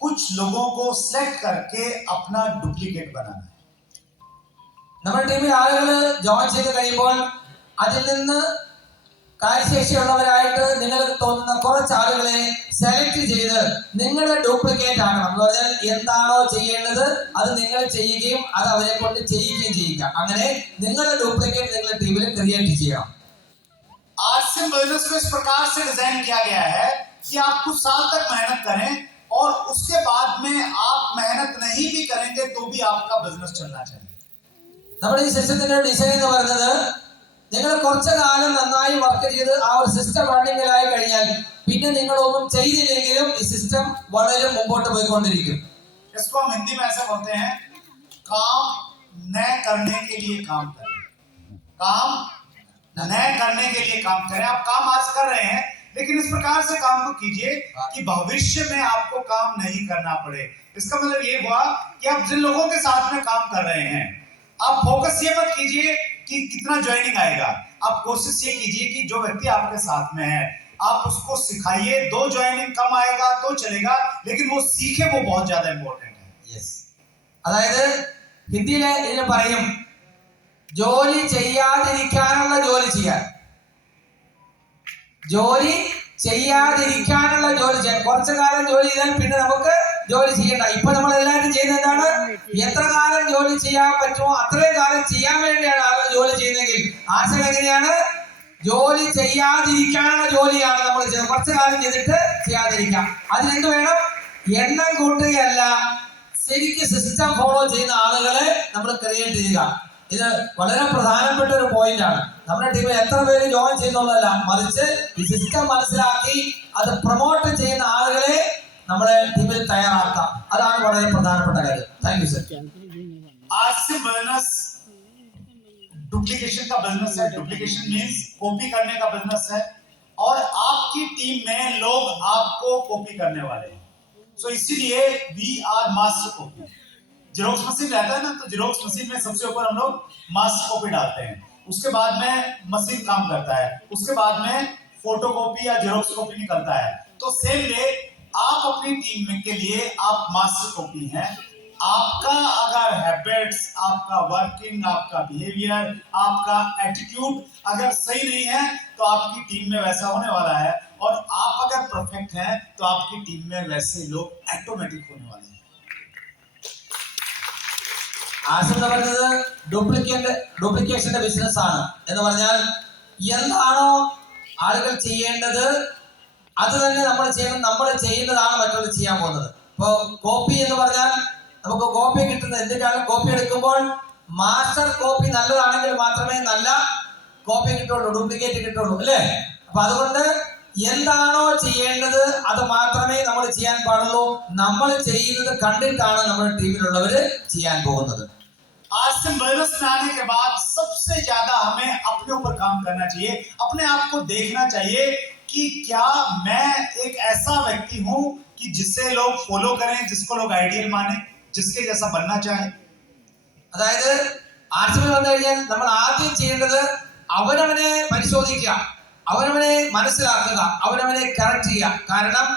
कुछ लोगों को सिलेक्ट करके अपना डुप्लीकेट बनाना है. നമ്മുടെ ടീമിൽ ആളുകൾ ജോയിൻ ചെയ്ത് കഴിയുമ്പോൾ അതിൽ നിന്ന് കാര്യശേഷിയുള്ളവരായിട്ട് നിങ്ങൾക്ക് തോന്നുന്ന കുറച്ച് ആളുകളെ സെലക്ട് ചെയ്ത് നിങ്ങളുടെ ഡ്യൂപ്ലിക്കേറ്റ് ആക്കണം. എന്ന് പറഞ്ഞാൽ എന്താണോ ചെയ്യേണ്ടത് അത് നിങ്ങൾ ചെയ്യുകയും അത് അവരെ കൊണ്ട് ചെയ്യിക്കുകയും ചെയ്യുക. അങ്ങനെ നിങ്ങളുടെ ഡ്യൂപ്ലിക്കേറ്റ് നിങ്ങളുടെ ടീമിൽ ക്രിയേറ്റ് ചെയ്യണം. आरसीएम बिजनेस को इस प्रकार से डिजाइन किया गया है कि आप कुछ साल तक मेहनत करें और उसके बाद में आप मेहनत नहीं भी करेंगे तो भी आपका बिजनेस चलना चाहिए. നമ്മുടെ ഈ സിസ്റ്റത്തിന്റെ ഡിസൈൻ എന്ന് പറയുന്നത് നിങ്ങൾ കുറച്ചു കാലം നന്നായി വർക്ക് ചെയ്ത് ആ ഒരു സിസ്റ്റം റണ്ണിങ്ങിലായി കഴിഞ്ഞാൽ പിന്നെ നിങ്ങളൊന്നും ചെയ്തില്ലെങ്കിലും ഈ സിസ്റ്റം വളരെ മുമ്പോട്ട് പോയിക്കൊണ്ടിരിക്കും. इसको हम हिंदी में ऐसा बोलते हैं, काम न करने के लिए काम करें. काम न करने के लिए काम करें. आप काम आज कर रहे हैं लेकिन इस प्रकार से काम को कीजिए कि भविष्य में आपको काम नहीं करना पड़े. इसका मतलब ये हुआ कि आप जिन लोगों के साथ में काम कर रहे हैं आप फोकस ये मत कीजिए कि कितना ज्वाइनिंग आएगा. आप कोशिश ये कीजिए कि जो व्यक्ति आपके साथ में है आप उसको सिखाइए. 2 ज्वाइनिंग कम आएगा तो चलेगा, लेकिन वो सीखे, वो बहुत ज्यादा इंपॉर्टेंट है. അതായത് ഹിന്ദിയിൽ ഇതിന് പറയും ജോലി ചെയ്യാതിരിക്കാനുള്ള ജോലി ചെയ്യാൻ. ജോലി ചെയ്യാതിരിക്കാനുള്ള ജോലി ചെയ്യാൻ. കുറച്ചു കാലം ജോലി ചെയ്താൽ പിന്നെ നമുക്ക് ജോലി ചെയ്യണ്ട. ഇപ്പൊ നമ്മൾ എല്ലാവരും ചെയ്യുന്നത് എന്താണ്? എത്ര കാലം ജോലി ചെയ്യാൻ പറ്റുമോ അത്രയും കാലം ചെയ്യാൻ വേണ്ടിയാണ് ആളുകൾ ജോലി ചെയ്യുന്നതെങ്കിൽ ആശയം എങ്ങനെയാണ്? ജോലി ചെയ്യാതിരിക്കാനുള്ള ജോലിയാണ് നമ്മൾ ചെയ്യുന്നത്. കുറച്ചു കാലം ചെയ്തിട്ട് ചെയ്യാതിരിക്കാം. അതിനെന്ത് വേണം? എണ്ണം കൂട്ടുകയല്ല, ശരിക്കും സിസ്റ്റം ഫോളോ ചെയ്യുന്ന ആളുകളെ നമ്മൾ ക്രിയേറ്റ് ചെയ്യുക. ഇത് വളരെ പ്രധാനപ്പെട്ട ഒരു പോയിന്റ് ആണ്. നമ്മുടെ ടീമിൽ എത്ര പേര് ജോയിൻ ചെയ്യുന്നുള്ളതല്ല, മറിച്ച് ഈ സിസ്റ്റം മനസ്സിലാക്കി അത് പ്രൊമോട്ട് ചെയ്യുന്ന ആളുകളെ നമ്മുടെ ടീമിൽ തയ്യാറാക്കാം. അതാണ് വളരെ പ്രധാനപ്പെട്ട കാര്യം. Thank you sir. RCM business duplication का बिजनेस है. डुप्लीकेशन मींस कॉपी करने का बिजनेस है, और आपकी टीम में लोग आपको कॉपी करने वाले हैं. सो इसीलिए we are master copy. Xerox machine रहता है ना, तो जेरोक्स मशीन में सबसे ऊपर हम लोग मास्टर कॉपी डालते हैं. उसके बाद में मशीन काम करता है, उसके बाद में फोटोकॉपी या जेरोक्स कॉपी निकलता है. तो सेम वे आप अपनी टीम में के लिए आप मास्टर कॉपी हैं. आपका अगर हैबिट्स, आपका वर्किंग, आपका बिहेवियर, आपका एटीट्यूड अगर सही नहीं है तो आपकी टीम में वैसा होने वाला है, और आप अगर परफेक्ट हैं तो आपकी टीम में वैसे लोग ऑटोमेटिक होने वाले हैं. ആശയം എന്ന് പറയുന്നത് ഡ്യൂപ്ലിക്കേഷന്റെ ബിസിനസ് ആണ്. എന്ന് പറഞ്ഞാൽ എന്താണോ ആളുകൾ ചെയ്യേണ്ടത് അത് തന്നെ നമ്മൾ ചെയ്യണം. നമ്മൾ ചെയ്യുന്നതാണ് മറ്റുള്ളവർ ചെയ്യാൻ പോകുന്നത്. ഇപ്പോ കോപ്പി എന്ന് പറഞ്ഞാൽ നമുക്ക് കോപ്പി കിട്ടുന്നത് എന്തിനാണ്? കോപ്പി എടുക്കുമ്പോൾ മാസ്റ്റർ കോപ്പി നല്ലതാണെങ്കിൽ മാത്രമേ നല്ല കോപ്പി കിട്ടുള്ളൂ, ഡ്യൂപ്ലിക്കേറ്റ് കിട്ടുള്ളൂ, അല്ലേ? അപ്പൊ അതുകൊണ്ട് എന്താണോ ചെയ്യേണ്ടത് അത് മാത്രമേ നമ്മൾ ചെയ്യാൻ പാടുള്ളൂ. നമ്മൾ ചെയ്യുന്നത് കണ്ടിട്ടാണ് നമ്മുടെ ടീമിലുള്ളവര് ചെയ്യാൻ പോകുന്നത്. आसिम बिजनेस में आने के बाद सबसे ज्यादा हमें अपने ऊपर काम करना चाहिए, अपने आप को देखना चाहिए कि क्या मैं एक ऐसा व्यक्ति हूं कि जिसे लोग फॉलो करें, जिसको लोग आइडियल माने, जिसके जैसा बनना चाहे. അതായത് ആർട്സിൽ വന്നു കഴിഞ്ഞാൽ നമ്മൾ ആദ്യം ചെയ്യേണ്ടത് അവനവനെ പരിശോധിക്കുക, അവനവനെ മനസ്സിലാക്കുക, അവനവനെ കറക്റ്റ് ചെയ്യുക. കാരണം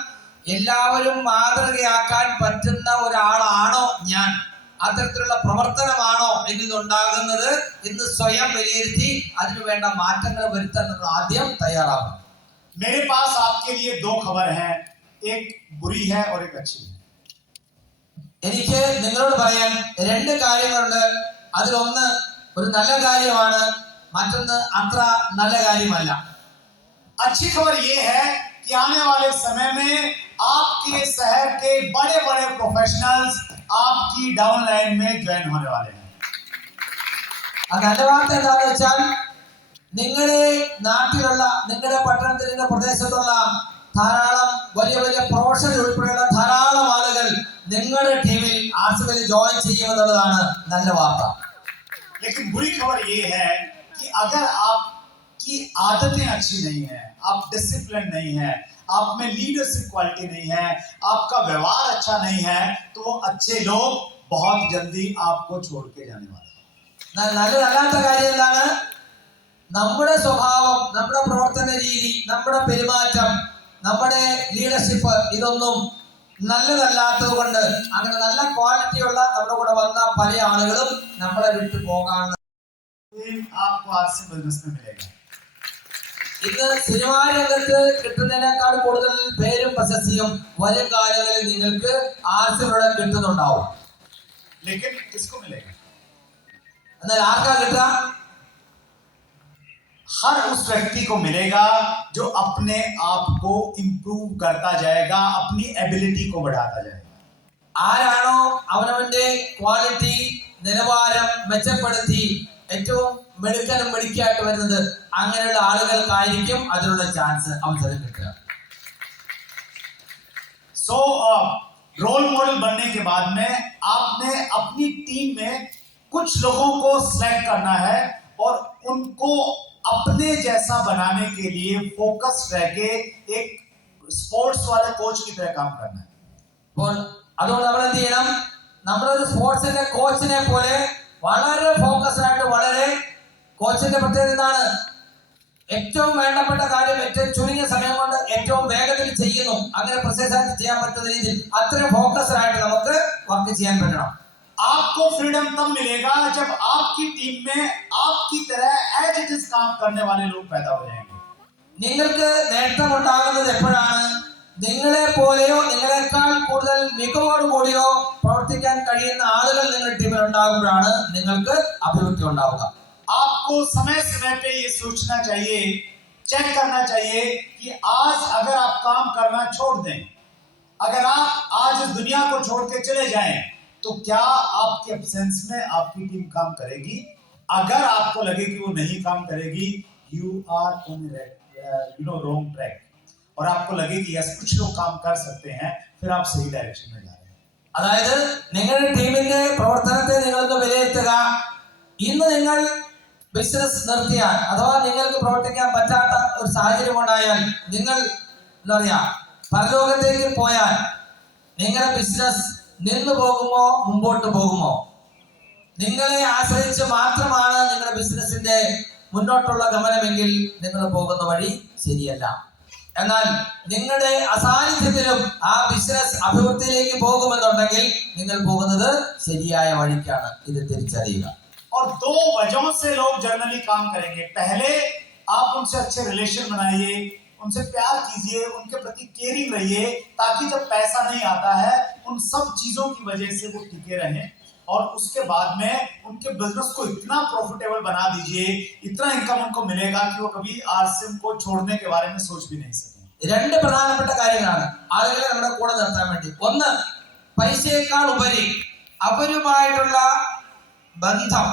എല്ലാവരും മാതൃകയാക്കാൻ പറ്റുന്ന ഒരാളാണോ ഞാൻ, അത്തരത്തിലുള്ള പ്രവർത്തനമാണോ എന്നിതുണ്ടാകുന്നത് എന്ന് സ്വയം വിലയിരുത്തി അതിനു വേണ്ട മാറ്റങ്ങൾ വരുത്താൻ നമ്മൾ ആദ്യം തയ്യാറാവണം. मेरे पास आपके लिए दो खबर है, एक बुरी है और एक अच्छी है. എനിക്ക് നിങ്ങളോട് പറയാൻ രണ്ട് കാര്യങ്ങളുണ്ട്. അതിലൊന്ന് ഒരു നല്ല കാര്യമാണ്, മറ്റൊന്ന് അത്ര നല്ല കാര്യമല്ല. अच्छी खबर ये है कि आने वाले समय में आपके शहर के बड़े बड़े प्रोफेशनल्स आपकी डाउनलाइन में ज्वाइन होने वाले हैं. ആ നല്ല വാർത്ത എന്താണെന്ന് വെച്ചാൽ നിങ്ങളുടെ നാട്ടിലുള്ള, നിങ്ങളുടെ പട്ടണത്തിൽ, നിങ്ങളുടെ പ്രദേശത്തുള്ള ധാരാളം വലിയ വലിയ പ്രൊഫഷണൽ ഉൾപ്പെടെയുള്ള ധാരാളം ആളുകൾ നിങ്ങളുടെ ടീമിൽ ആർസിബിൽ ജോയിൻ ചെയ്യുമെന്നുള്ളതാണ് നല്ല വാർത്ത. लेकिन बुरी खबर ये है कि अगर आपकी आदतें अच्छी नहीं है, आप डिसिप्लिन नहीं है, आप में लीडरशिप क्वालिटी नहीं है, आपका व्यवहार अच्छा नहीं है, तो वो अच्छे लोग बहुत जल्दी आपको छोड़ के जाने वाले हैं. നല്ലതല്ലാത്ത കാര്യം എന്താണ്? നമ്മുടെ സ്വഭാവം, നമ്മുടെ പ്രവർത്തന രീതി, നമ്മുടെ പെരുമാറ്റം, നമ്മുടെ ലീഡർഷിപ്പ് ഇതൊന്നും നല്ലതല്ലാത്തത് കൊണ്ട് അങ്ങനെ നല്ല ക്വാളിറ്റിയുള്ള നമ്മുടെ കൂടെ വന്ന പല ആളുകളും നമ്മളെ വിട്ടു പോകാനുള്ള आपको आरसी बिजनेस में मिलेगा. ഇന്ന് സിനിമാ രംഗത്ത് കിട്ടുന്നതിനേക്കാൾ കൂടുതൽ പേരും പ്രശസ്തിയും വരും കാലങ്ങളിൽ നിങ്ങൾക്ക് ആർസിലൂടെ കിട്ടുന്നുണ്ടാവും. लेकिन किसको मिलेगा? എന്നാൽ ആർക്കാ കിട്ടുക? हर उस व्यक्ति को मिलेगा जो अपने आप को इंप्रूव करता जाएगा, अपनी एबिलिटी को बढ़ाता जाएगा. ആരാണോ അവനവന്റെ ക്വാളിറ്റി നിലവാരം മെച്ചപ്പെടുത്തി ഏറ്റവും മെടുക്കനും മെടുക്കായിട്ട് വരുന്നത്, അങ്ങനെയുള്ള ആളുകൾക്കായിരിക്കും അതിനുള്ള ചാൻസ്, അവസരം കിട്ടുക. सो रोल मॉडल बनने के बाद में आपने अपनी टीम में कुछ लोगों को सिलेक्ट करना है और उनको अपने जैसा बनाने के लिए फोकस रह के एक स्पोर्ट्स वाले कोच की तरह काम करना है. അപ്പോൾ അതുകൊണ്ട് നമ്മൾ എന്ത് ചെയ്യണം? നമ്മളൊരു സ്പോർട്സിന്റെ കോച്ചിനെ പോലെ വളരെ ഫോക്കസ്ഡ് ആയിട്ട്, വളരെ കോച്ചിന്റെ പ്രത്യേകത എന്താണ്? ഏറ്റവും വേണ്ടപ്പെട്ട കാര്യം ഏറ്റവും ചുരുങ്ങിയ സമയം കൊണ്ട് ഏറ്റവും വേഗത്തിൽ ചെയ്യുന്നു. അങ്ങനെ പ്രൊസസ്സായിട്ട് ചെയ്യാൻ പറ്റുന്ന രീതിയിൽ അത്രയും ഫോക്കസ്ഡ് ആയിട്ട് നമുക്ക് വർക്ക് ചെയ്യാൻ പറ്റണം. आपको फ्रीडम तब मिलेगा जब आपकी टीम में आपकी तरह एज इट इज काम करने वाले लोग पैदा हो जाएंगे. നിങ്ങൾക്ക് നേട്ടമുണ്ടാകുന്നത് എപ്പോഴാണ്? നിങ്ങളെ പോലെയോ നിങ്ങളെക്കാൾ കൂടുതൽ മികവോട് കൂടിയോ പ്രവർത്തിക്കാൻ കഴിയുന്ന ആളുകൾ നിങ്ങളുടെ ടീമിൽ ഉണ്ടാകുമ്പോഴാണ് നിങ്ങൾക്ക് അഭിവൃദ്ധി ഉണ്ടാവുക. आपको समय समय पे ये सोचना चाहिए, चेक करना चाहिए कि आज अगर आप काम करना छोड़ दें, अगर आप आज इस दुनिया को छोड़ के चले जाएं, तो क्या आपके एब्सेंस में आपकी टीम काम करेगी? अगर आपको लगे कि वो नहीं काम करेगी, you are on wrong track. और आपको लगे कि यस कुछ लोग काम कर सकते हैं, फिर आप सही डायरेक्शन में जा रहे हैं. അതായത് നിങ്ങളുടെ ടീമിന്റെ പ്രവർത്തനത്തെ നിങ്ങൾക്ക് വിലയിരുത്തുക. ഇന്ന് നിങ്ങൾ ബിസിനസ് നിർത്തിയാൽ അഥവാ നിങ്ങൾക്ക് പ്രവർത്തിക്കാൻ പറ്റാത്ത ഒരു സാഹചര്യം ഉണ്ടായാൽ, നിങ്ങൾ എന്താ പറയാ പരലോകത്തേക്ക് പോയാൽ നിങ്ങളുടെ ബിസിനസ് നിന്നു പോകുമോ മുമ്പോട്ട് പോകുമോ? നിങ്ങളെ ആശ്രയിച്ച് മാത്രമാണ് നിങ്ങളുടെ ബിസിനസിന്റെ മുന്നോട്ടുള്ള ഗമനമെങ്കിൽ നിങ്ങൾ പോകുന്ന വഴി ശരിയല്ല. എന്നാൽ നിങ്ങളുടെ അസാന്നിധ്യത്തിലും ആ ബിസിനസ് അഭിവൃദ്ധിയിലേക്ക് പോകുമെന്നുണ്ടെങ്കിൽ നിങ്ങൾ പോകുന്നത് ശരിയായ വഴിക്കാണ്. ഇത് തിരിച്ചറിയുക. और दो वजहों से लोग जनरली काम करेंगे. पहले आप उनसे अच्छे रिलेशन बनाइए, उनसे प्यार कीजिए, उनके प्रति केयरिंग रहिए, ताकि जब पैसा नहीं आता है उन सब चीजों की वजह से वो टिके रहें. और उसके बाद में उनके बिजनेस को इतना प्रॉफिटेबल बना दीजिए, इतना इनकम उनको मिलेगा कि वो कभी आरसीएम को छोड़ने के बारे में सोच भी नहीं सके. രണ്ട് പ്രധാനപ്പെട്ട കാര്യങ്ങളാണ് ആളുകളെ നമ്മുടെ കൂടെ നിർത്താൻ വേണ്ടി. ഒന്ന്, പൈസയേക്കാൾ ഉപരി അവരുമായിട്ടുള്ള ബന്ധം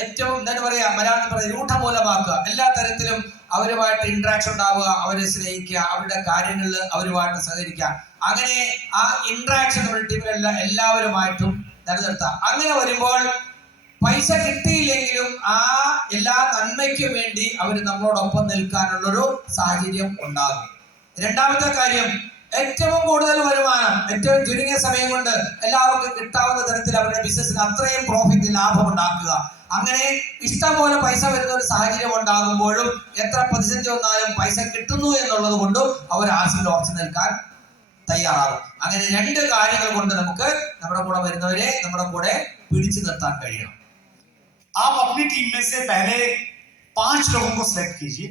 ഏറ്റവും എന്താ പറയാ, മലയാളത്തിൽ പറയുക രൂഢമൂലമാക്കുക. എല്ലാ തരത്തിലും അവരുമായിട്ട് ഇന്ററാക്ഷൻ ഉണ്ടാവുക, അവരെ സ്നേഹിക്കുക, അവരുടെ കാര്യങ്ങളിൽ അവരുമായിട്ട് സഹകരിക്കുക. അങ്ങനെ ആ ഇന്ററാക്ഷൻ നമ്മുടെ ടീമിലുള്ള എല്ലാവരുമായിട്ടും നിലനിർത്താം. അങ്ങനെ വരുമ്പോൾ പൈസ കിട്ടിയില്ലെങ്കിലും ആ എല്ലാ നന്മയ്ക്കും വേണ്ടി അവർ നമ്മളോടൊപ്പം നിൽക്കാനുള്ളൊരു സാഹചര്യം ഉണ്ടാകും. രണ്ടാമത്തെ കാര്യം, ഏറ്റവും കൂടുതൽ വരുമാനം ഏറ്റവും ചുരുങ്ങിയ സമയം കൊണ്ട് എല്ലാവർക്കും കിട്ടാവുന്ന തരത്തിൽ അവരുടെ ബിസിനസ്സിന് അത്രയും പ്രോഫിറ്റ് ലാഭം ഉണ്ടാക്കുക. അങ്ങനെ ഇഷ്ടം പോലെ പൈസ വരുന്ന ഒരു സാഹചര്യം ഉണ്ടാകുമ്പോഴും എത്ര പ്രതിസന്ധി വന്നാലും പൈസ കിട്ടുന്നു എന്നുള്ളത് കൊണ്ടും അവർ ആശയിൽ ഉറച്ചു നിൽക്കാൻ തയ്യാറാകും. അങ്ങനെ രണ്ട് കാര്യങ്ങൾ കൊണ്ട് നമുക്ക് നമ്മുടെ കൂടെ വരുന്നവരെ നമ്മുടെ കൂടെ പിടിച്ചു നിർത്താൻ കഴിയണം. आप अपनी टीम में से पहले 5 लोगों को सिलेक्ट कीजिए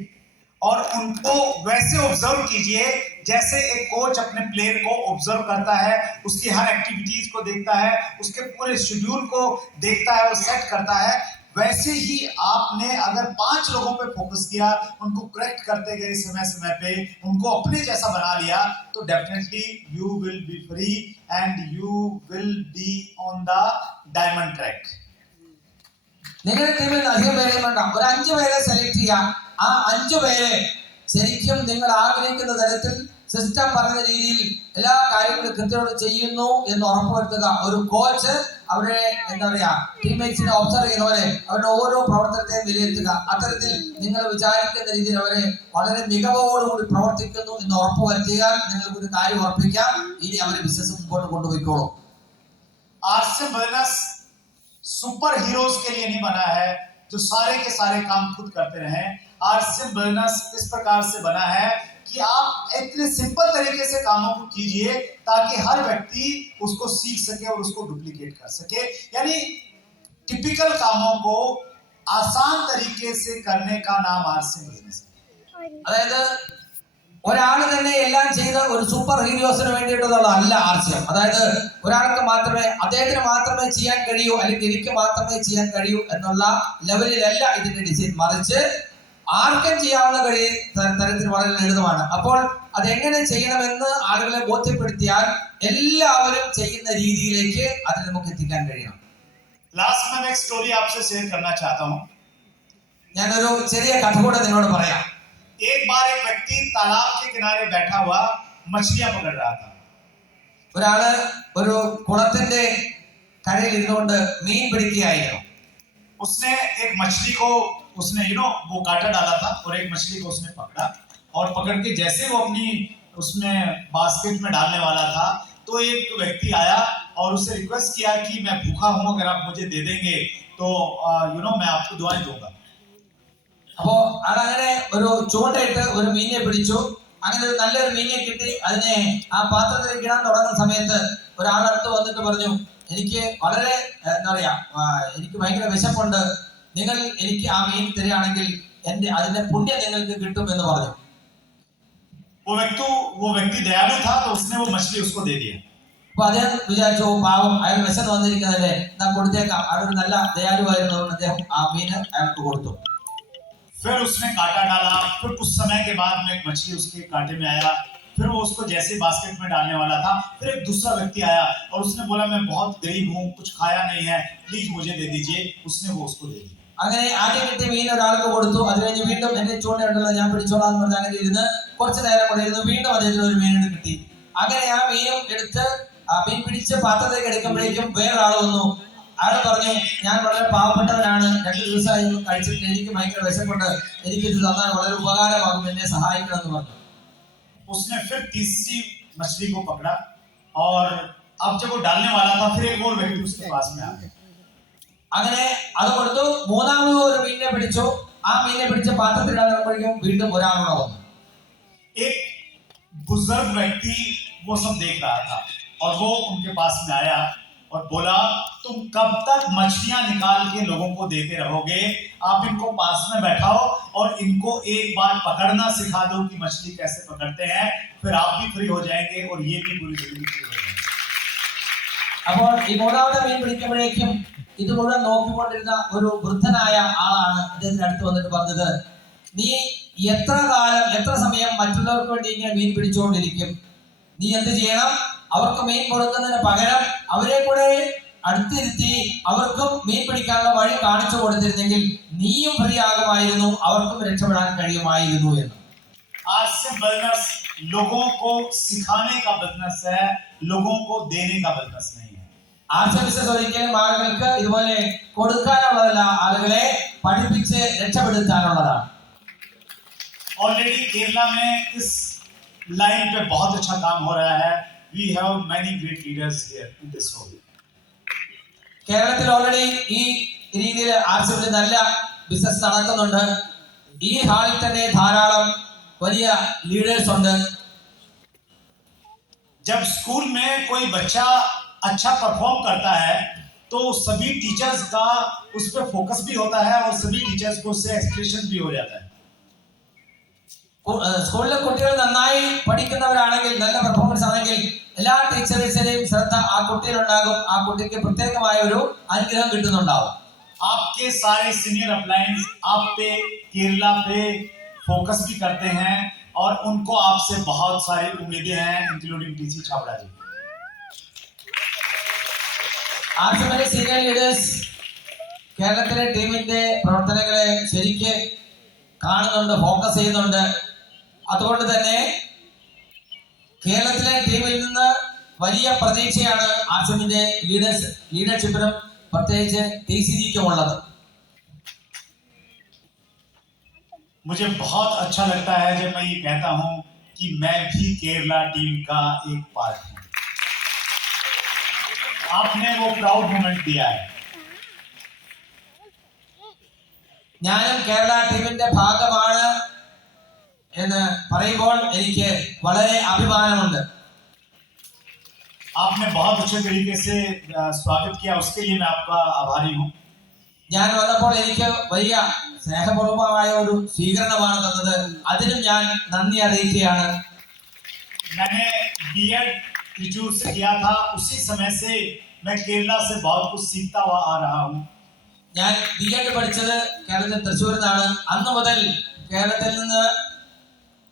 और उनको वैसे ऑब्जर्व कीजिए जैसे एक कोच अपने प्लेयर को ऑब्जर्व करता है, उसकी हर एक्टिविटीज को देखता है, उसके पूरे शेड्यूल को देखता है और सेट करता है। वैसे ही आपने अगर 5 लोगों पे फोकस किया, उनको करेक्ट करते गए समय समय पे, उनको अपने जैसा बना लिया, तो definitely you will be free and you will be on the diamond track. നിങ്ങളുടെ ടീമിൽ നിന്ന് അധികം പേരെയും വേണ്ട, ഒരു 5 പേരെ സെലക്ട് ചെയ്യാം. ആ 5 പേരെ ശരിക്കും നിങ്ങൾ ആഗ്രഹിക്കുന്ന തരത്തിൽ സിസ്റ്റം പറഞ്ഞ രീതിയിൽ എല്ലാ കാര്യങ്ങളും കൃത്യമായിട്ട് ചെയ്യുന്നു എന്ന് ഉറപ്പുവരുത്തുക. ഒരു കോച്ച് അവരുടെ എന്താ പറയാ ടീംമേറ്റ്സിനെ ഒബ്സർവ് ചെയ്യുന്നവരെ അവരുടെ ഓരോ പ്രവർത്തനത്തെയും വിലയിരുത്തുക. അത്തരത്തിൽ നിങ്ങൾ വിചാരിക്കുന്ന രീതിയിൽ അവരെ വളരെ മികവോടുകൂടി പ്രവർത്തിക്കുന്നു എന്ന് ഉറപ്പുവരുത്തിയാൽ നിങ്ങൾക്ക് ഒരു കാര്യം ഉറപ്പിക്കാം, ഇനി അവരെ ബിസിനസ് മുമ്പോട്ട് കൊണ്ടുപോയിക്കോളും. आरसीएम बिजनेस सुपर हीरोज के लिए नहीं बना है जो सारे के सारे काम खुद करते रहे. आरसीएम बिजनेस इस प्रकार से बना है कि आप इतने सिंपल तरीके से कामों को कीजिए ताकि हर व्यक्ति उसको सीख सके और उसको डुप्लीकेट कर सके. यानी टिपिकल कामों को आसान तरीके से करने का नाम आरसीएम बिजनेस है. അതായത് ഒരാൾ തന്നെ എല്ലാം ചെയ്ത ഒരു സൂപ്പർ ഹീറോസിന് വേണ്ടിയിട്ടുള്ളതല്ല ആർസിഎം. അതായത് ഒരാൾക്ക് മാത്രമേ അദ്ദേഹത്തിന് മാത്രമേ ചെയ്യാൻ കഴിയൂ അല്ലെങ്കിൽ എനിക്ക് മാത്രമേ ചെയ്യാൻ കഴിയൂ എന്നുള്ള ലെവലിലല്ല ഇതിന്റെ ഡിസൈൻ. മറിച്ച് ആർക്കും ചെയ്യാവുന്ന തരത്തിൽ വളരെ ലളിതമാണ്. അപ്പോൾ അതെങ്ങനെ ചെയ്യണമെന്ന് ആളുകളെ ബോധ്യപ്പെടുത്തിയാൽ എല്ലാവരും ചെയ്യുന്ന രീതിയിലേക്ക് അതിന് നമുക്ക് എത്തിക്കാൻ കഴിയണം. लास्ट में मैं एक स्टोरी आपसे शेयर करना चाहता हूँ. ഞാനൊരു ചെറിയ കഥ കൂടെ നിങ്ങളോട് പറയാം. एक बार एक व्यक्ति तालाब के किनारे बैठा हुआ मछलियां पकड़ रहा था. ഒരാള് ഒരു കുളത്തിന്റെ കരയിൽ ഇരുന്നുകൊണ്ട് മീൻ പിടിക്കുകയായിരുന്നു. उसने एक मछली को उसने वो कांटा डाला था और एक मछली को उसने पकड़ा और पकड़ के जैसे वो अपनी उसमें बास्केट में डालने वाला था तो एक व्यक्ति आया और उससे रिक्वेस्ट किया कि मैं भूखा हूं, अगर आप मुझे दे देंगे तो मैं आपको दुआएं दूंगा. അപ്പോ ആളങ്ങനെ ഒരു ചൂണ്ടയിട്ട് ഒരു മീനെ പിടിച്ചു. അങ്ങനെ ഒരു നല്ലൊരു മീനെ കിട്ടി. അതിനെ ആ പാത്രത്തിലേക്ക് ഇടാൻ തുടങ്ങുന്ന സമയത്ത് ഒരാളടുത്ത് വന്നിട്ട് പറഞ്ഞു, എനിക്ക് വളരെ എന്താ പറയാ എനിക്ക് ഭയങ്കര വിശപ്പുണ്ട്, നിങ്ങൾ എനിക്ക് ആ മീൻ തരികയാണെങ്കിൽ അതിന്റെ പുണ്യം നിങ്ങൾക്ക് കിട്ടും എന്ന് പറഞ്ഞു. वो व्यक्ति दयालु था तो उसने वो मछली उसको दे दिया. അപ്പൊ അദ്ദേഹം വിചാരിച്ചു, പാവം അയാൾ വിശന്ന് വന്നിരിക്കുന്നതല്ലേ, നാം കൊടുത്തേക്കാം. അയാൾ നല്ല ദയാലുവായിരുന്നു. അദ്ദേഹം ആ മീന് അയാൾക്ക് കൊടുത്തു. फिर उसने कांटा डाला. फिर कुछ समय के बाद में एक मछली उसके कांटे में आया. फिर वो उसको जैसे बास्केट में डालने वाला था, फिर एक दूसरा व्यक्ति आया और उसने बोला मैं बहुत गरीब हूँ, कुछ खाया नहीं है, प्लीज मुझे दे दीजिए. उसने वो उसको दे दिया. അങ്ങനെ ആദ്യം കിട്ടിയ മീൻ ഒരാൾക്ക് കൊടുത്തു. അത് കഴിഞ്ഞ് വീണ്ടും എന്റെ ചൂണ്ടയുണ്ടല്ലോ ഞാൻ പിടിച്ചോളാം എന്ന് പറഞ്ഞ് അങ്ങനെ ഇരുന്ന് കുറച്ചു നേരം കൂടെ ഇരുന്ന് വീണ്ടും അദ്ദേഹത്തിന് ഒരു മീനിന് കിട്ടി. അങ്ങനെ ആ മീനും എടുത്ത് മീൻ പിടിച്ച് പാത്രത്തിലേക്ക് എടുക്കുമ്പോഴേക്കും വേറൊരാൾ വന്നു. അയാൾ പറഞ്ഞു, ഞാൻ വളരെ പാവപ്പെട്ടവനാണ്, 2 ദിവസമായി കഴിച്ചിട്ട് എനിക്ക് ഭയങ്കര വിശപ്പുണ്ട്, എനിക്ക് ഇത് തന്നാൽ വളരെ ഉപകാരമാകും, എന്നെ സഹായിക്കണം എന്ന് പറഞ്ഞു. उसने फिर तीसरी मछली को पकड़ा और अब जब वो डालने वाला था फिर एक और व्यक्ति उसके पास में आ गया. അങ്ങനെ അത് കൊടുത്തു. മൂന്നാമത് ഒരു മീനിനെ പിടിച്ചു. ആ മീനിനെ പിടിച്ച് പാത്രത്തിൽ ഇടാൻ വീണ്ടും ഒരാളോടെ വന്നു. एक बुजुर्ग व्यक्ति वो सब देख रहा था और वो उनके पास में आया और बोला, तुम कब तक मछलियां निकाल के लोगों को देते रहोगे? आप इनको पास में बैठाओ और इनको एक बार पकड़ना सिखा दो कि मछली कैसे पकड़ते हैं, फिर आप भी फ्री हो जाएंगे और ये भी पूरी जिंदगी फ्री हो जाएंगे. അപ്പോൾ ഈ മൂന്നാമത്തെ മീൻ പിടിക്കുമ്പോഴേക്കും ഇത് മുഴുവൻ നോക്കിക്കൊണ്ടിരുന്ന ഒരു വൃദ്ധനായ ആളാണ് അദ്ദേഹത്തിന്റെ അടുത്ത് വന്നിട്ട് പറഞ്ഞത്, നീ എത്ര സമയം മറ്റുള്ളവർക്ക് വേണ്ടി ഇങ്ങനെ മീൻ പിടിച്ചുകൊണ്ടിരിക്കും? നീ എന്ത് ചെയ്യണം? അവർക്ക് മീൻ കൊടുക്കുന്നതിന് പകരം അവരെ കൂടെ അടുത്തിരുത്തി അവർക്കും മീൻ പിടിക്കാനുള്ള വഴി കാണിച്ചു കൊടുത്തിരുന്നെങ്കിൽ നീയും ഫ്രീ ആകുമായിരുന്നു, അവർക്കും രക്ഷപ്പെടാൻ കഴിയുമായിരുന്നു എന്ന്. आरसीएम बिजनेस लोगों को सिखाने का बिजनेस है, लोगों को देने का बिजनेस नहीं है. ആർച്ച ബിസിനസ് ഒരിക്കലും ആളുകൾക്ക് ഇതുപോലെ കൊടുക്കാനുള്ളതല്ല, ആളുകളെ പഠിപ്പിച്ച് രക്ഷപ്പെടുത്താനുള്ളതാണ്. ऑलरेडी केरला में इस लाइन पे बहुत अच्छा काम हो रहा है. We have many great leaders here in this hall. കേരളത്തിൽ ഓൾറെഡി ഈ രീതിയിൽ ആർച്ചബിൽ നല്ല ബിസിനസ് നടക്കുന്നുണ്ട്. ഈ ഹാളിൽ തന്നെ ധാരാളം വലിയ ലീഡേഴ്സ് ഉണ്ട്. जब स्कूल में कोई बच्चा अच्छा परफॉर्म करता है तो सभी टीचर्स का उस पर फोकस भी होता है और सभी टीचर्स को उससे एक्सप्रेशन भी हो जाता है. സ്കൂളിലെ കുട്ടികൾ നന്നായി പഠിക്കുന്നവരാണെങ്കിൽ, നല്ല പെർഫോമൻസ് ആണെങ്കിൽ എല്ലാ ടീച്ചേഴ്സിന്റെയും ശ്രദ്ധ ആ കുട്ടിയിലുണ്ടാകും. ആ കുട്ടിക്ക് പ്രത്യേകമായ ഒരു അനുഗ്രഹം കിട്ടുന്നുണ്ടാവും. आपके सारे सीनियर अपलाइंस आप पे, केरला पे फोकस भी करते हैं और उनको आपसे बहुत सारी उम्मीदें हैं, इंक्लूडिंग टीसी छाबड़ा जी. ആർച്ചബിലെ സീനിയർ ലീഡേഴ്സ് കേരളത്തിലെ ടീമിന്റെ പ്രവർത്തനങ്ങളെ ശരിക്ക് കാണുന്നുണ്ട്, ഫോക്കസ് ചെയ്യുന്നുണ്ട്. അതുകൊണ്ട് തന്നെ കേരളത്തിലെ ടീമിൽ നിന്ന് വലിയ പ്രതീക്ഷയാണ് ആർച്ചബിന്റെ ലീഡർഷിപ്പിനും പ്രത്യേകിച്ച് TCGക്കും ഉള്ളത്. मुझे बहुत अच्छा लगता है जब मैं ये कहता हूं कि मैं भी केरला टीम का एक पार्ट हूं. आपने वो प्राउड मोमेंट दिया है. ഞാനും കേരള ടീമിന്റെ ഭാഗമാണ് എന്ന് പറയുമ്പോൾ എനിക്ക് വളരെ അഭിമാനമുണ്ട്. आपने बहुत अच्छे तरीके से स्वागत किया, उसके लिए मैं आपका आभारी हूं. ഞാൻ വന്നപ്പോൾ എനിക്ക് വലിയ സ്നേഹപൂർവമായ ഒരു സ്വീകരണമാണ് തന്നത്. അതിനും ഞാൻ നന്ദി അറിയിക്കുകയാണ്. मैंने B.Ed त्रिचूर से किया था, उसी समय से मैं केरला से बहुत कुछ सीखता हुआ आ रहा हूं. ഞാൻ B.Ed പഠിച്ചത് കേരളത്തിൽ തൃശ്ശൂരിൽ നിന്നാണ്. അന്ന് മുതൽ കേരളത്തിൽ നിന്ന്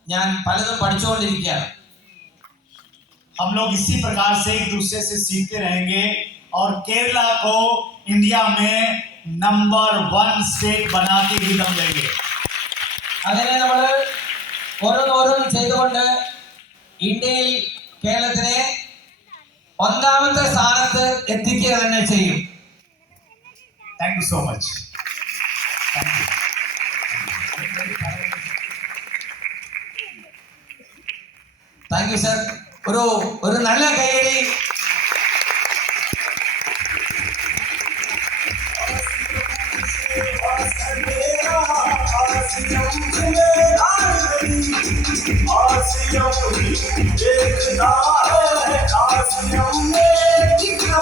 ഞാൻ പലതും പഠിച്ചുകൊണ്ടിരിക്കുകയാണ്. हम लोग इसी प्रकार से एक दूसरे से सीखते रहेंगे और केरला को इंडिया में नंबर 1 स्टेट बना के भी दम लेंगे. അങ്ങനെ നമ്മൾ ഓരോന്നും ചെയ്തുകൊണ്ട് ഇന്ത്യയിൽ കേരളത്തിനെ ഒന്നാമത്തെ സ്ഥാനത്ത് എത്തിക്കുക തന്നെ ചെയ്യും. Thank you so much. Thank you. Thank you sir. ഒരു നല്ല കൈയടി. देखना है